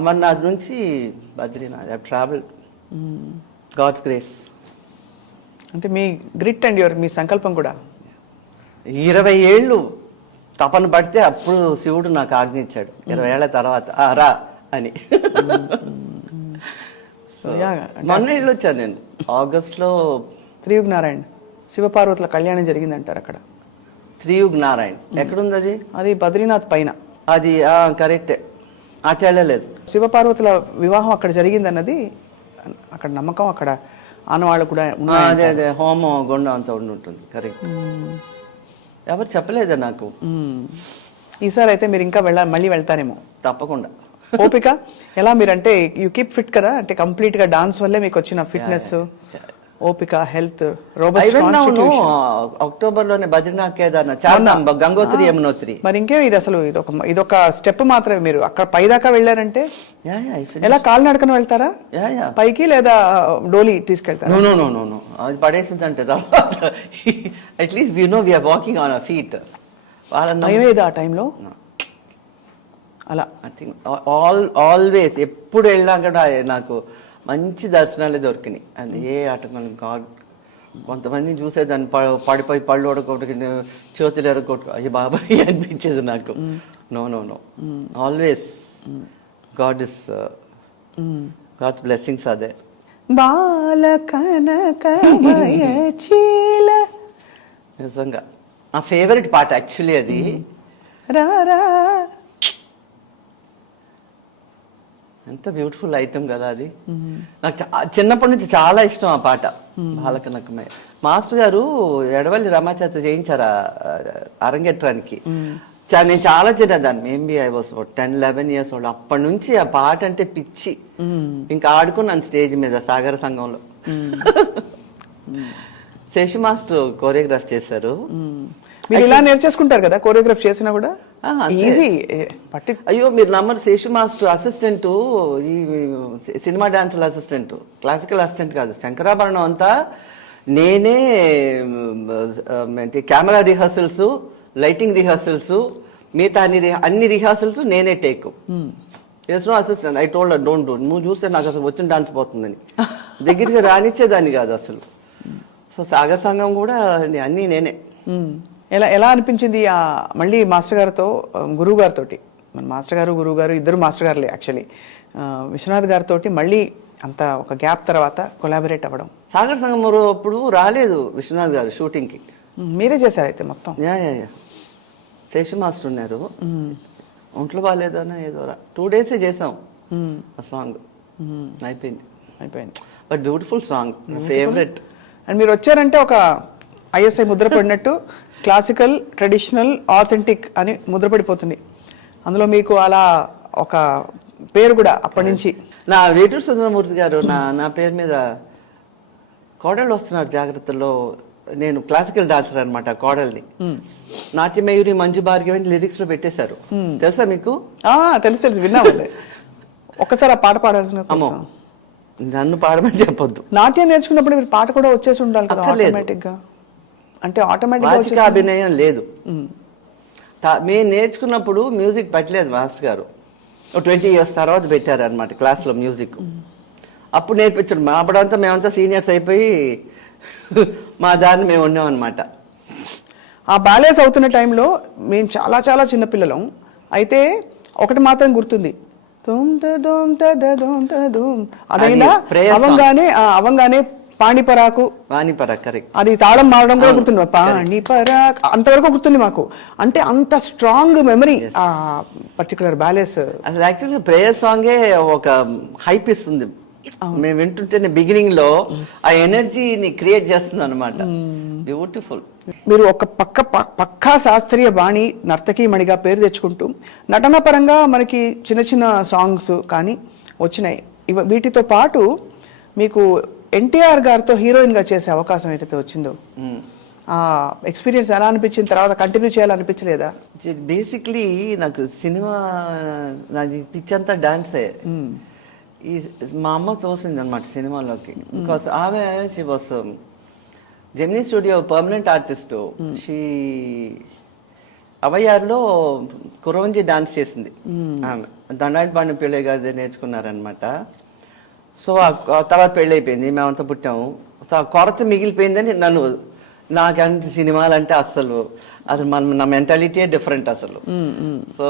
అమర్నాథ్ నుంచి బద్రీనాథ్ ట్రావెల్, గాడ్స్ గ్రేస్. అంటే మీ గ్రిట్ అండ్ మీ సంకల్పం కూడా 20 ఏళ్ళు తపన పడితే అప్పుడు శివుడు నాకు ఆజ్ఞించాడు 20 ఏళ్ల తర్వాత రా అని. మొన్న ఇల్లు వచ్చాను నేను ఆగస్ట్లో. త్రియుగ్ నారాయణ్ శివపార్వతుల కళ్యాణం జరిగిందంటారు అక్కడ. త్రియుగ్ నారాయణ్ ఎక్కడుంది అది? అది బద్రీనాథ్ పైన. అది కరెక్టే, అటు వెళ్ళలేదు. శివపార్వతుల వివాహం అక్కడ జరిగిందన్నది అక్కడ నమ్మకం, అక్కడ ఆనవాళ్ళు కూడా. అదే అదే, హోమం గుండం అంతా ఉంటుంది. కరెక్ట్. ఎవరు చెప్పలేదా నాకు. ఈసారి అయితే మీరు ఇంకా మళ్ళీ వెళ్తారేమో తప్పకుండా. ఓపిక ఎలా మీరంటే యూ కీప్ ఫిట్ కదా, అంటే కంప్లీట్ గా డాన్స్ వల్లే మీకు వచ్చిన ఫిట్నెస్, ఓపిక, హెల్త్, అక్టోబర్ లోనే బద్రీనాథ్, కేదార్నాథ్, గంగోత్రి, యమునోత్రి. మరి ఇంకేం ఇది అసలు ఇదొక స్టెప్ మాత్రమే. మీరు అక్కడ పైదాకా వెళ్ళారంటే ఎలా కాలినడకన వెళ్తారా పైకి, లేదా డోలీ తీసుకెళ్తారా? నో, అది పడేసిందంటే తర్వాత at least we know we are walking on our feet. భయమేదా ఆ టైంలో? అలా ఐ థింక్ ఆల్వేస్ ఎప్పుడు వెళ్ళినా కూడా నాకు మంచి దర్శనాలే దొరికినాయి. అండ్ ఏ ఆటంకం గాడ్. కొంతమందిని చూసేదాన్ని పడిపోయి పళ్ళు ఒడకొట్టుకు చేతులు ఎరగొట్టుకు అయ్యి బాబాయ్ అనిపించేది నాకు. నో ఆల్వేస్ గాడ్స్ బ్లెస్సింగ్స్ అదే. బాల కనకమయ చీల. నిజంగా నా ఫేవరెట్ పాట యాక్చువల్లీ అది. రారా ఎంత బ్యూటిఫుల్ ఐటమ్ కదా అది. నాకు చిన్నప్పటి నుంచి చాలా ఇష్టం ఆ పాట, బాలకనకమయ్య. మాస్టర్ గారు ఎడవల్లి రమాచేత చేయించారు అరంగేట్రానికి. నేను చాలా చిన్నదాన్ని, maybe I was 10-11 years old. అప్పటి నుంచి ఆ పాట అంటే పిచ్చి. ఇంకా ఆడుకున్నాను స్టేజ్ మీద సాగర సంఘంలో. శేషు మాస్టర్ కోరియోగ్రాఫ్ చేశారు. మీరు ఇలా నేర్చేసుకుంటారు కదా కోరియోగ్రాఫ్ చేసినా కూడా ఈజీ పట్టి. అయ్యో మీరు నమ్మరు, శేషు మాస్టర్ అసిస్టెంట్, ఈ సినిమా డాన్సుల అసిస్టెంట్, క్లాసికల్ అసిస్టెంట్ కాదు, శంకరాభరణం అంతా నేనే. కెమెరా రిహర్సల్స్, లైటింగ్ రిహర్సల్స్, మిగతా అన్ని రిహర్సల్స్ నేనే take. No assistant. I told don't do, నువ్వు చూస్తే నాకు అసలు వచ్చిన డాన్స్ పోతుందని దగ్గరికి రానిచ్చేదాన్ని కాదు అసలు. సో సాగర్ సంఘం కూడా అన్నీ నేనే. ఎలా ఎలా అనిపించింది మళ్ళీ మాస్టర్ గారితో, గురువు గారితో? మన మాస్టర్ గారు గురువు గారు ఇద్దరు మాస్టర్ గారులే యాక్చువల్లీ. విశ్వనాథ్ గారితో మళ్ళీ అంత ఒక గ్యాప్ తర్వాత కొలాబరేట్ అవ్వడం. సాగర్ సంఘం అప్పుడు రాలేదు విశ్వనాథ్ గారు షూటింగ్కి. మీరే చేశారు అయితే మొత్తం? యా శేషు మాస్టర్ ఉన్నారు. ఒంట్లో బాగాలేదన్నా ఏదో 2 days చేసాం ఆ సాంగ్. అయిపోయింది. But beautiful song, favourite. And మీరు వచ్చారంటే ఒక ఐఎస్ఐ ముద్ర పడినట్టు క్లాసికల్, ట్రెడిషనల్, ఆథెంటిక్ అని ముద్ర పడిపోతుంది. అందులో మీకు అలా ఒక పేరు కూడా అప్పటి నుంచి. నా వేటూరు సుందరమూర్తి గారు నా పేరు మీద కోడళ్ళు వస్తున్నారు జాగ్రత్తలో, నేను క్లాసికల్ డాన్సర్ అనమాట, కోడల్ని నాట్యమయూరి మంజు భార్గవి లిరిక్స్ లో పెట్టేశారు. తెలుసా మీకు? తెలుసు విన్నాము. ఒక్కసారి ఆ పాట పాడాల్సిన. అమ్మో, నన్ను పాడమని చెప్పొద్దు. నాట్యం నేర్చుకున్నప్పుడు మీరు పాట కూడా వచ్చేసి ఉండాలి కదా ఆటోమేటిక్ గా. అంటే ఆటోమేటిక్ అభినయం లేదు. మేము నేర్చుకున్నప్పుడు మ్యూజిక్ పెట్టలేదు మాస్టర్ గారు. 20 years తర్వాత పెట్టారు అనమాట క్లాస్లో మ్యూజిక్. అప్పుడు నేర్పించాడు. అప్పుడంతా మేమంతా సీనియర్స్ అయిపోయి మా దాన్ని మేము ఉన్నాం అనమాట. ఆ బ్యాలెన్స్ అవుతున్న టైంలో మేము చాలా చాలా చిన్నపిల్లలం. అయితే ఒకటి మాత్రం గుర్తుంది, అదైనా అవంగానే పాణిపరాకు, కరెక్ట్. అది తాళం మారడం కూడా గుర్తుంది. పాణిపరాక్ అంతవరకు గుర్తుంది మాకు. అంటే అంత స్ట్రాంగ్ మెమరీ ఆ పర్టికులర్ బ్యాలెన్స్. అసలు యాక్చువల్గా ప్రేయర్ సాంగే ఒక హైప్ ఇస్తుంది. మేము వింటుంటేనే బిగినింగ్ లో ఆ ఎనర్జీని క్రియేట్ చేస్తుంది అనమాట. బ్యూటిఫుల్. మీరు ఒక పక్కా శాస్త్రీయ బాణి నర్తకీమణిగా పేరు తెచ్చుకుంటూ నటన పరంగా మనకి చిన్న చిన్న సాంగ్స్ కానీ వచ్చినాయి. వీటితో పాటు మీకు ఎన్టీఆర్ గారితో హీరోయిన్ గా చేసే అవకాశం ఏదైతే వచ్చిందో, ఆ ఎక్స్పీరియన్స్ ఎలా అనిపించిన? తర్వాత కంటిన్యూ చేయాలనిపించలేదా? బేసిక్లీ నాకు సినిమా, నాది పిచ్ అంతా డాన్సే. ఈ మా అమ్మ తోసింది అనమాట సినిమాలోకి. బికాస్ ఆమె she was Gemini studio permanent artist. She అవయ్యార్లో కురవంజి డాన్స్ చేసింది ఆమె. దండాయి పాండ్య పిళ్ళయ్య గారి నేర్చుకున్నారనమాట. సో ఆ తర్వాత పెళ్ళి అయిపోయింది, మేమంతా పుట్టాము. సో ఆ కొరత మిగిలిపోయిందని నాకంటే సినిమాలు అంటే అసలు నా మెంటాలిటీ డిఫరెంట్ అసలు. సో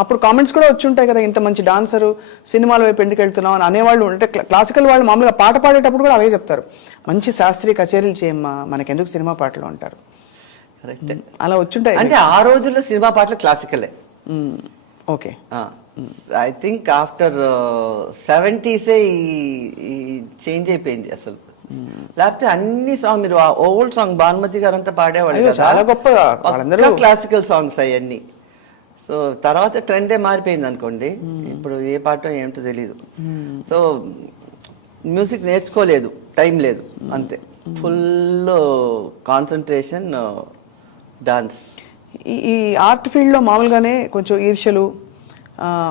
అప్పుడు కామెంట్స్ కూడా వచ్చి ఉంటాయి కదా, ఇంత మంచి డాన్సరు సినిమాల వైపు ఎందుకు వెళ్తున్నావు అని అనేవాళ్ళు. అంటే క్లాసికల్ వాళ్ళు మామూలుగా పాట పాడేటప్పుడు కూడా అలాగే చెప్తారు, మంచి శాస్త్రీయ కచేరీలు చేయమ్మా, మనకెందుకు సినిమా పాటలు అంటారు. కరెక్ట్. అలా వచ్చుంటాయి. అంటే ఆ రోజుల్లో సినిమా పాటలు క్లాసికలే. Okay. I think after 70s ఈ చేంజ్ అయిపోయింది అసలు. లేకపోతే అన్ని సాంగ్, మీరు ఓల్డ్ సాంగ్ భానుమతి గారు అంతా పాడేవాళ్ళు, చాలా గొప్పగా క్లాసికల్ సాంగ్స్ అవన్నీ. సో తర్వాత ట్రెండే మారిపోయింది అనుకోండి. ఇప్పుడు ఏ పాట ఏమిటో తెలీదు. సో మ్యూజిక్ నేర్చుకోలేదు, టైం లేదు, అంతే. Full concentration dance. ఈ ఆర్ట్ ఫీల్డ్లో మామూలుగానే కొంచెం ఈర్ష్యలు,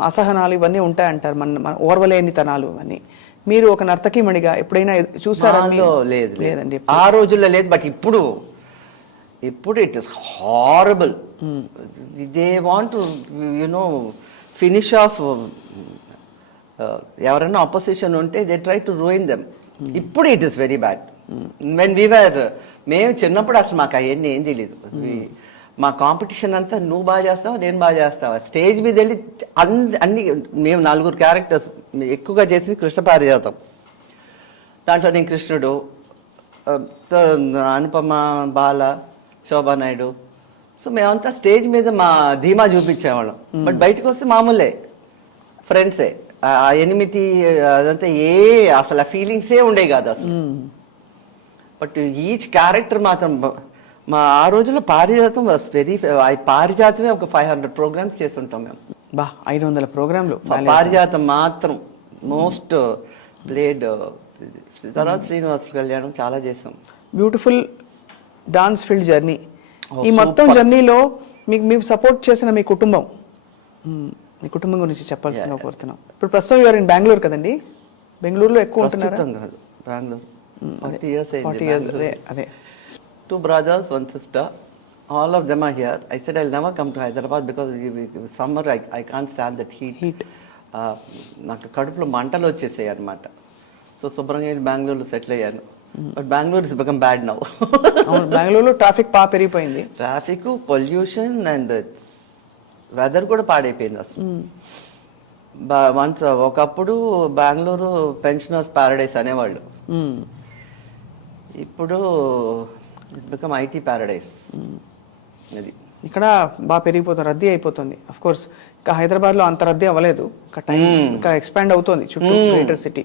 అసహనాలు ఇవన్నీ ఉంటాయంటారు, మన ఓర్వలేని తనాలు అన్నీ. మీరు ఒక నర్తకీమణిగా ఎప్పుడైనా చూసారా? లేదండి, ఆ రోజుల్లో లేదు. బట్ ఇప్పుడు it is horrible. They want you know finish off ఎవరైనా ఆపోజిషన్ ఉంటే they try to ruin them. ఇప్పుడు it is very bad. When we are, మేము చిన్నప్పుడు అసలు మాకు అవన్నీ ఏం తెలియదు. మా కాంపిటీషన్ అంతా నువ్వు బాగా చేస్తావా, నేను బాగా చేస్తావా, స్టేజ్ మీద వెళ్ళి అన్ని మేము 4 క్యారెక్టర్స్ ఎక్కువగా చేసి కృష్ణ పారిజాతం. దాంట్లో నేను కృష్ణుడు, అనుపమ, బాల, శోభా నాయుడు. సో మేమంతా స్టేజ్ మీద మా ధీమా చూపించేవాళ్ళం. బట్ బయటకు వస్తే మామూలే, ఫ్రెండ్సే. ఆ ఎనిమిటీ అదంతా అసలు ఆ ఫీలింగ్సే ఉండేవి కాదు అసలు. బట్ ఈచ్ క్యారెక్టర్ మాత్రం మా ఆ రోజుల్లో పారిజాతం వాస్ వెరీ, పారిజాతమే ఒక 500 ప్రోగ్రామ్స్ చేస్తుంటాం మేము. 500 ప్రోగ్రాంలు పారిజాతం మాత్రం మోస్ట్ ప్లేడ్. తర్వాత శ్రీనివాస కళ్యాణం చాలా చేసాం. Beautiful dance field journey. ఈ మొత్తం జర్నీలో మీకు సపోర్ట్ చేసిన మీ కుటుంబం, మీ కుటుంబం గురించి చెప్పాల్సిన కోరుతున్నాం. ఇప్పుడు ప్రస్తుతం యూఆర్ ఇన్ బెంగళూరు కదండి? బెంగళూరులో ఎక్కువ ఉంటున్నారు? కాదు, బెంగళూరు 40 years. అదే 2 brothers, 1 sister. All of them are here. I said I'll never come to Hyderabad because summer I can't stand that heat. నాకు కడుపులో మంటలు వచ్చేసాయి అనమాట. సో శుభ్రంగా వెళ్ళి బెంగళూరులో సెటిల్ అయ్యాను. But Bengaluru is become bad now. బెంగళూరులో ట్రాఫిక్ పెరిగిపోయింది. ట్రాఫిక్, పొల్యూషన్ అండ్ వెదర్ కూడా పాడైపోయింది అసలు. వన్స్ ఒకప్పుడు బెంగళూరు పెన్షనర్స్ ప్యారడైస్ అనేవాళ్ళు. ఇప్పుడు ఇట్స్ బికమ్ ఐటీ ప్యారడైస్. అది ఇక్కడ బాగా పెరిగిపోతుంది, రద్దీ అయిపోతుంది. అఫ్ కోర్స్ ఇంకా హైదరాబాద్లో అంత రద్దీ అవ్వలేదు, ఇంకా ఎక్స్పాండ్ అవుతుంది చుట్టూ గ్రేటర్ సిటీ.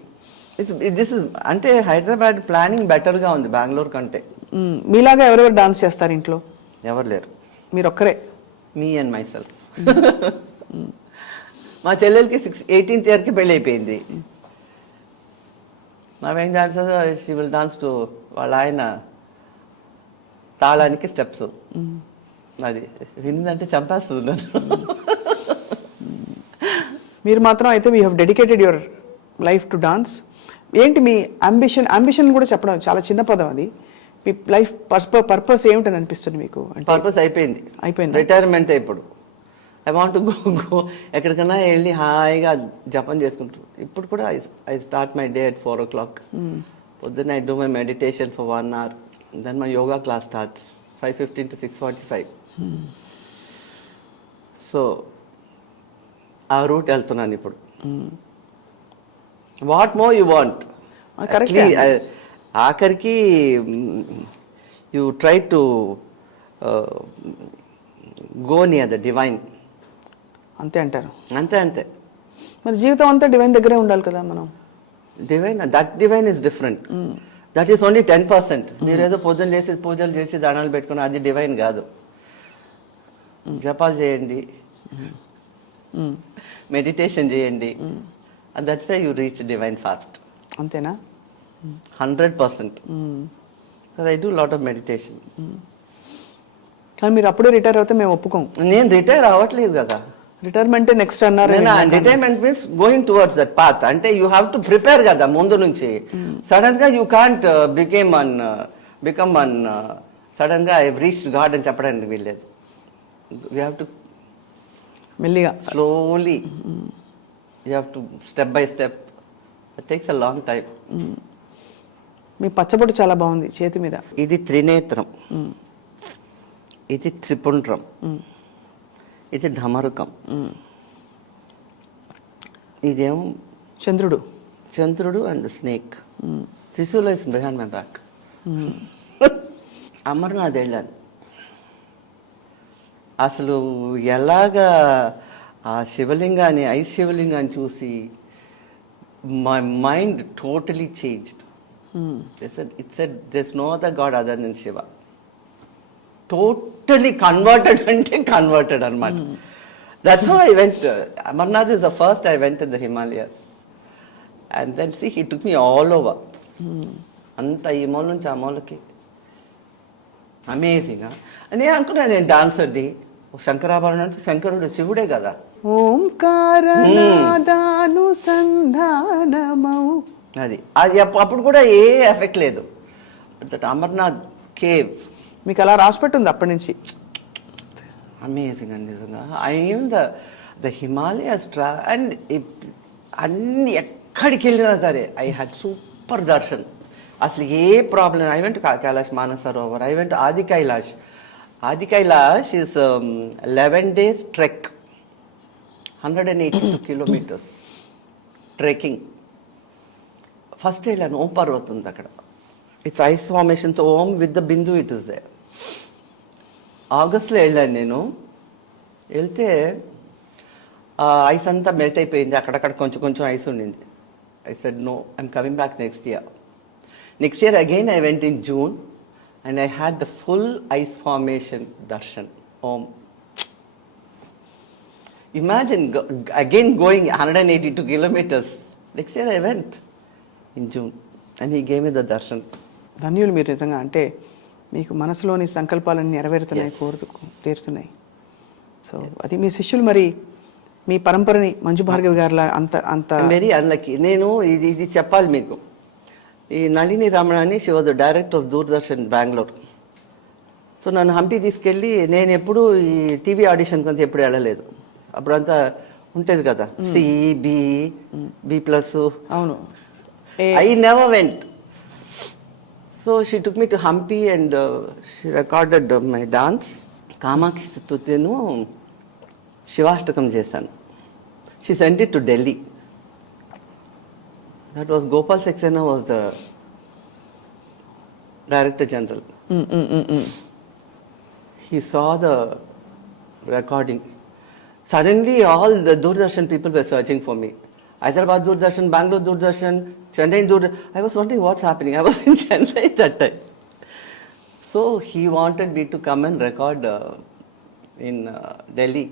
దిస్ అంటే హైదరాబాద్ ప్లానింగ్ బెటర్గా ఉంది బెంగళూరు కంటే. మీలాగా ఎవరెవరు డాన్స్ చేస్తారు ఇంట్లో? ఎవరు లేరు, మీరు ఒక్కరే. Me and myself. మా చెల్లెలకి 18th yearకి పెళ్ళి అయిపోయింది. నావేం dance, she will dance to వాళ్ళ ఆయన తాళానికి స్టెప్స్. అది విందంటే చంపేస్తుంది. మీరు మాత్రం అయితే we have dedicated your life to dance. ఏంటి మీ అంబిషన్ కూడా చెప్పడం చాలా చిన్న పదం అది. మీ లైఫ్ పర్పస్ ఏమిటని అనిపిస్తుంది మీకు? పర్పస్ అయిపోయింది, రిటైర్మెంట్. ఇప్పుడు ఐ వాంట్ గో ఎక్కడికైనా వెళ్ళి హాయిగా జపం చేసుకుంటారు. ఇప్పుడు కూడా I start my day at 4 o'clock. పొద్దున్న I do my meditation for 1 hour. Then my yoga class starts 5:15 to 6:45. So ఆ రూట్ వెళ్తున్నాను ఇప్పుడు. What more you want? ఆఖరికి you try to go near the divine. అంతే అంటారు? అంతే. మరి జీవితం అంతా డివైన్ దగ్గరే ఉండాలి కదా మనం. That divine is different. That is only 10%. మీరేదో పొద్దున్న లేసి పూజలు చేసి దానాలు పెట్టుకుని అది డివైన్ కాదు. జపాలు చేయండి, మెడిటేషన్ చేయండి, and that's why you reach divine fast. అంతేనా? 100%. Because I do a lot of meditation. కానీ మీరు అప్పుడే రిటైర్ అవుతే మేము ఒప్పుకోం. నేను రిటైర్ అవ్వట్లేదు కదా. రిటైర్మెంట్ నెక్స్ట్ అన్నారు. Retirement means going towards that path. అంటే యూ హ్యావ్ టు ప్రిపేర్ కదా ముందు నుంచి. సడన్ గా you can't become one sudden గా ఐ రీచ్డ్ గాడ్ అని చెప్పడానికి వీల్లేదు. యూ హ్యావ్ టు మెల్లిగా, slowly, you have to step by step. It takes a long time. మీ పచ్చబొట్టు చాలా బాగుంది చేతి మీద. ఇది త్రినేత్రం, ఇది త్రిపుండ్రం, ఇది ఢమరుకం, ఇదేమో చంద్రుడు and snake. Trishula is behind my back. Amarnath వెళ్ళాను. అసలు ఎలాగా ఆ శివలింగాన్ని, ఐస్ శివలింగాన్ని చూసి my mind totally changed. It's there's no other god other than Shiva. Totally converted అంటే converted అనమాట. That's how I went. Amarnath is the first I went in the Himalayas. And then see, he took me all over. అంత ఈ మూల నుంచి ఆ మూలకి. అమేజింగ్. నేను అనుకున్నా నేను డాన్సర్ని. శంకరాభరణం అంటే శంకరుడు శివుడే కదా. ఓంకారానుసంధానమౌ. అది అప్పుడు కూడా ఏ ఎఫెక్ట్ లేదు. దట్ అమర్నాథ్ కేవ్ మీకు అలా రాసిపెట్టుంది అప్పటి నుంచి. అమేజింగ్ అండి నిజంగా. ఐఎమ్ ద హిమాలయస్ అండ్ అన్ని ఎక్కడికి వెళ్ళినా సరే ఐ హ్యాడ్ సూపర్ దర్శన్. అసలు ఏ problem. I went Kailash Manasarovar, I went Adi Kailash. Adi Kailash is 11 days trek, 182 kilometers trekking. First వెళ్ళాను, ఓం పర్వత్ ఉంది అక్కడ. ఇట్స్ ఐస్ ఫార్మేషన్తో Om with the bindu it is there. ఆగస్ట్లో వెళ్ళాను నేను. వెళ్తే ఐస్ అంతా మెల్ట్ అయిపోయింది, అక్కడక్కడ కొంచెం కొంచెం ఐస్ ఉండింది. I said no, I'm coming back next year. Next year again I went in June and I had the full ice formation darshan. Om. Imagine again going 182 kilometers. Next year I went in June and he gave me the darshan. ధన్యులు మీరు నిజంగా. అంటే మీకు మనసులోని సంకల్పాలన్నీ నెరవేరుతున్నాయి, తీరుతున్నాయి. సో అది మీ శిష్యులు మరి మీ పరంపరని మంజు భార్గవి గారిలా అంత వెరీ అన్లక్కీ. నేను ఇది చెప్పాలి మీకు. ఈ నళిని రమణని she was the director of Doordarshan Bengaluru. So నన్ను హంపి తీసుకెళ్ళి, నేను ఎప్పుడు ఈ టీవీ ఆడిషన్కి అంతా ఎప్పుడు వెళ్ళలేదు. అప్పుడంతా ఉంటుంది కదా, B+. అవును, I never went. So she took me to Hampi and she recorded my dance. Kamakshi స్తుతిను శివాష్టకం చేశాను. She sent it to Delhi. That was Gopal Saxena was the Director General. He saw the recording. Suddenly all the Doordarshan people were searching for me. Hyderabad Doordarshan, Bangalore Doordarshan, Chennai Doordarshan. I was wondering what's happening. I was in Chennai that time. So he wanted me to come and record in Delhi.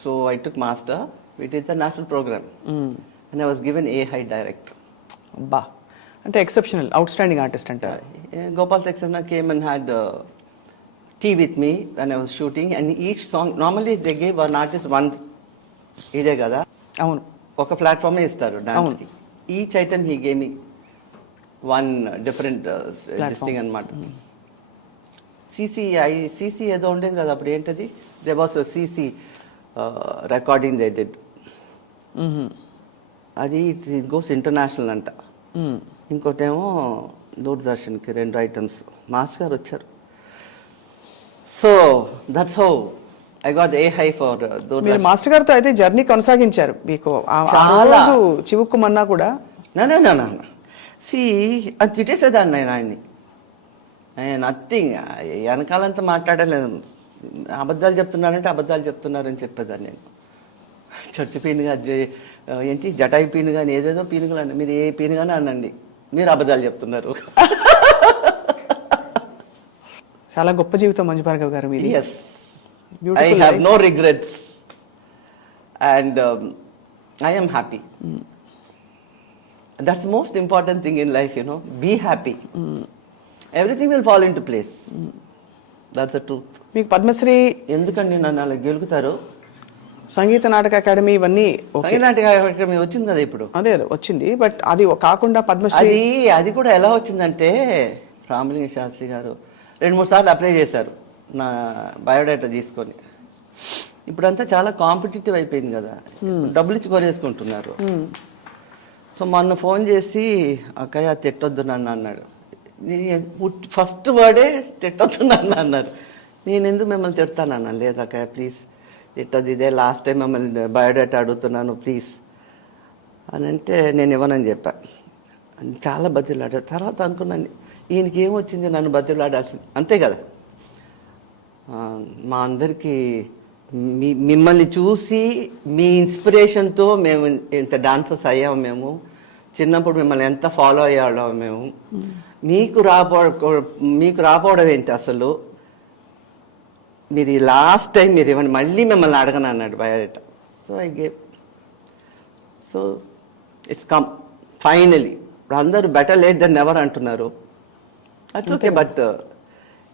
So I took master. We did the national program. And I was given A high direct. అబ్బా, అంటే ఎక్సెప్షనల్, అవుట్ స్టాండింగ్ ఆర్టిస్ట్ అంటారు. Gopal Saxena came and had tea with me when I was shooting, and each song, normally they gave one artist one, ఇదే కదా, అవును, ఒక ప్లాట్ఫామే ఇస్తారు డాన్స్కి. Each item he gave me one different distinct అనమాట. సిసి ఏదో ఉండేది కదా అప్పుడు, ఏంటది, they was CC recording they did. అది ఇట్ గోస్ ఇంటర్నేషనల్ అంట. ఇంకోటేమో దూరదర్శన్కి 2 ఐటమ్స్. మాస్టర్ గారు వచ్చారు. So that's how I got a high for Doordarshan. మీరు మాస్టర్ గారితో అయితే జర్నీ కొనసాగించారు. మీకు రోజు చివుక్కుమన్నా కూడా అది తిట్టేసేదాన్ని నేను ఆయన్ని. నథింగ్, వెనకాలంతా మాట్లాడలేదు. అబద్ధాలు చెప్తున్నారంటే అబద్ధాలు చెప్తున్నారని చెప్పేదాన్ని నేను. చర్చి పీనుగా, ఏంటి జటాయి పీను కానీ ఏదేదో పీనుగలు అండి, మీరు ఏ పీనుగానే అనండి, మీరు అబద్ధాలు చెప్తున్నారు. చాలా గొప్ప జీవితం మంజు భార్గవి గారు మీది. Yes, I have no regrets and I am happy. That's the most important thing in life, you know. Be happy. Everything will fall into place. That's the truth. మీకు పద్మశ్రీ ఎందుకండి నన్ను అలా గెలుగుతారు? సంగీత నాటక అకాడమీ ఇవన్నీ సంగీత నాటక అకాడమీ వచ్చింది కదా ఇప్పుడు. అదే వచ్చింది, బట్ అది కాకుండా పద్మశ్రీ అది కూడా ఎలా వచ్చిందంటే, రామలింగ శాస్త్రి గారు 2-3 సార్లు అప్లై చేశారు నా బయోడేటా తీసుకొని. ఇప్పుడంతా చాలా కాంపిటేటివ్ అయిపోయింది కదా, డబ్బులు ఇచ్చి కొనేసుకుంటున్నారు. సో మొన్న ఫోన్ చేసి, అక్కయ్య తిట్టొద్దు నన్ను అన్నాడు. ఫస్ట్ వర్డే తిట్టొద్దు నన్ను అన్నారు. నేను ఎందుకు మిమ్మల్ని తిడతాను అన్నాను. లేదు అక్కయ్య ప్లీజ్ తిట్టొద్దు, ఇదే లాస్ట్ టైం మిమ్మల్ని బయోడేటా అడుగుతున్నాను ప్లీజ్ అని అంటే, నేను ఇవ్వనని చెప్పాను. చాలా బతిలాడారు. తర్వాత అనుకున్నాను, ఈయనకి ఏమొచ్చింది నన్ను బతిలాడాల్సింది, అంతే కదా. మా అందరికీ మిమ్మల్ని చూసి మీ ఇన్స్పిరేషన్తో మేము ఇంత డాన్సర్స్ అయ్యాము. మేము చిన్నప్పుడు మిమ్మల్ని ఎంత ఫాలో అయ్యాడో మేము. మీకు రాపోవడం ఏంటి అసలు, మీరు ఈ లాస్ట్ టైం మీరు ఇవ్వండి, మళ్ళీ మిమ్మల్ని అడగను అన్నాడు biodata. So I gave. So it's come finally. ఇప్పుడు అందరూ బెటర్ లేట్ దెన్ నెవర్ అంటున్నారు. That's okay, but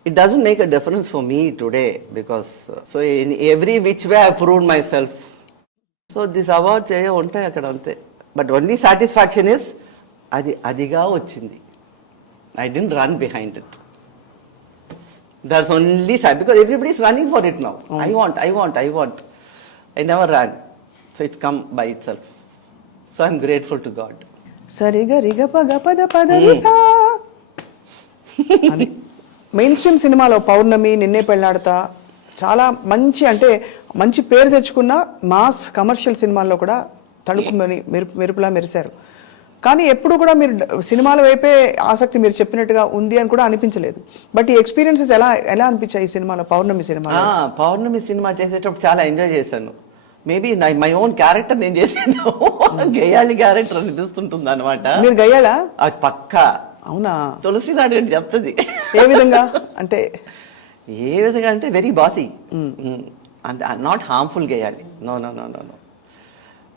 it doesn't make a difference for me today because so in every which way I proved myself. So this awards ఉంటాయి అక్కడ అంతే. But only satisfaction is adiga వచ్చింది. I didn't run behind it. That's only sad because everybody is running for it now. I want. I never ran. So it's come by itself. So I'm grateful to God. సరిగా రిగ పగ పద పద సా. మెయిన్ స్ట్రీమ్ సినిమాలో పౌర్ణమి, నిన్నే పెళ్ళాడతా చాలా మంచి, అంటే మంచి పేరు తెచ్చుకున్న మాస్ కమర్షియల్ సినిమాల్లో కూడా తడుపు మెరుపులా మెరిశారు. కానీ ఎప్పుడు కూడా మీరు సినిమాల వైపే ఆసక్తి మీరు చెప్పినట్టుగా ఉంది అని కూడా అనిపించలేదు. బట్ ఈ ఎక్స్పీరియన్సెస్ ఎలా ఎలా అనిపించాయి ఈ సినిమాలో, పౌర్ణమి సినిమా? పౌర్ణమి సినిమా చేసేటప్పుడు చాలా ఎంజాయ్ చేశాను. మేబీ మై ఓన్ క్యారెక్టర్ నేను చేశాను. గయ్యాళి క్యారెక్టర్ అనిపిస్తుంటుంది అనమాట. మీరు గయ్యాలా? అది పక్కా. అవునా? తులసి నాడు అని చెప్తుంది. ఏ విధంగా అంటే? ఏ విధంగా అంటే వెరీ బాసీ, నాట్ హార్మ్ఫుల్ గయ్యాలి. No no no no no,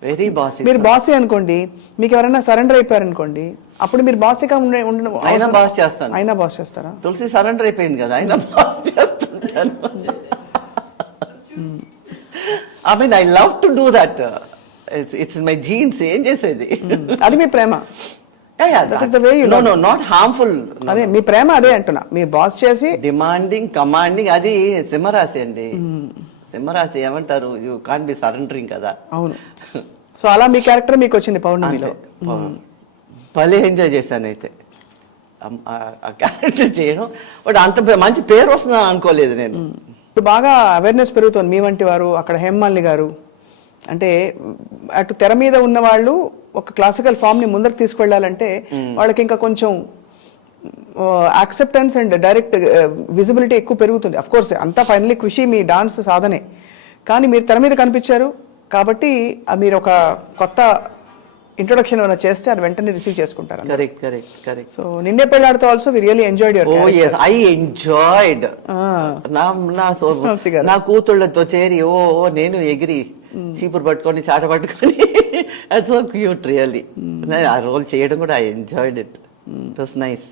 very bossy. మీరు బాసీ అనుకోండి, మీకు ఎవరైనా సరెండర్ అయిపోయారు అనుకోండి, అప్పుడు మీరు బాసీగా ఉండడం అయినా బాస్ చేస్తాను. అయినా బాస్ చేస్తారా? తులసి సరెండర్ అయిపోయింది కదా, అయినా బాస్ చేస్తుంటాను. I mean I love to do that. It's my jeans. ఏం చేసేది, అది మీ ప్రేమ. Not harmful. అదే మీ ప్రేమ, అదే అంటున్నా. మీ బాస్ చేసి డిమాండింగ్, కమాండింగ్, అది సింహరాశి అండి. సింహరాశి ఏమంటారు, యూ కాంట్ బి సరెండరింగ్ కదా. అవును. సో అలా మీ క్యారెక్టర్ మీకు వచ్చింది పౌర్ణమిలో. భలే ఎంజాయ్ చేశాను అయితే ఆ క్యారెక్టర్ చేయడం. బట్ అంత మంచి పేరు వస్తుందని అనుకోలేదు నేను. ఇప్పుడు బాగా అవేర్నెస్ పెరుగుతుంది. మీ వంటి వారు, అక్కడ హేమమాలిని గారు, అంటే అటు తెర మీద ఉన్న వాళ్ళు ఒక క్లాసికల్ ఫామ్ ని ముందరకు తీసుకెళ్లాలంటే వాళ్ళకి ఇంకా కొంచెం యాక్సెప్టెన్స్ అండ్ డైరెక్ట్ విజిబిలిటీ ఎక్కువ పెరుగుతుంది. అఫ్ కోర్స్ అంతా ఫైనల్లీ కృషి, మీ డాన్స్ సాధనే. కానీ మీరు తెర మీద కనిపించారు కాబట్టి మీరు ఒక కొత్త ఇంట్రొడక్షన్ ఏమైనా చేస్తే అది వెంటనే రిసీవ్ చేసుకుంటారు. Correct correct correct. So Ninne Pelladutha also we really enjoyed your. Oh yes, I enjoyed. నా కూతుళ్ళతో చేరి ఓ నేను ఎగిరి చీపురు పట్టుకొని చాట పట్టుకొని అది సో క్యూట్ రియల్లీ. ఆ రోల్ చేయడం కూడా I enjoyed it. It was nice.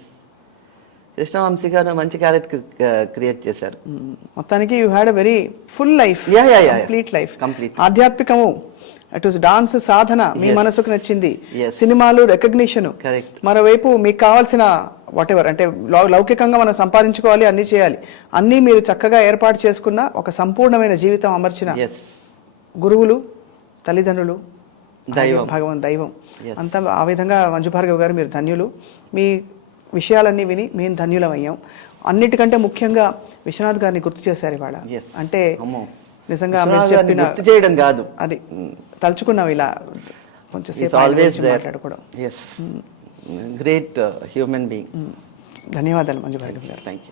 Krishnavamsi గారు మంచి క్యారెక్టర్ క్రియేట్ చేశారు. మొత్తానికి you had a very full life. Complete life. ఆధ్యాత్మికము, అటు డాన్స్ సాధన మీ మనసుకు నచ్చింది, సినిమాలు రికగ్నిషన్, మరోవైపు మీకు కావాల్సిన వాట్ ఎవర్ అంటే లౌకికంగా మనం సంపాదించుకోవాలి, అన్ని చేయాలి, అన్నీ మీరు చక్కగా ఏర్పాటు చేసుకున్న ఒక సంపూర్ణమైన జీవితం అమర్చిన గురువులు, తల్లిదండ్రులు, భగవాన్, దైవం అంతా. ఆ విధంగా మంజు భార్గవి గారు మీరు ధన్యులు. మీ విషయాలన్నీ విని మేము ధన్యులం అయ్యాం. అన్నిటికంటే ముఖ్యంగా విశ్వనాథ్ గారిని గుర్తు చేశారు ఇవాళ. అంటే నిజంగా చెప్పిన చేయడం కాదు, అది తలుచుకున్నాం ఇలా కొంచెం సేపు మాట్లాడుకోవడం. Great human being. ధన్యవాదాలు మంజు భార్గవి గారు. Thank you.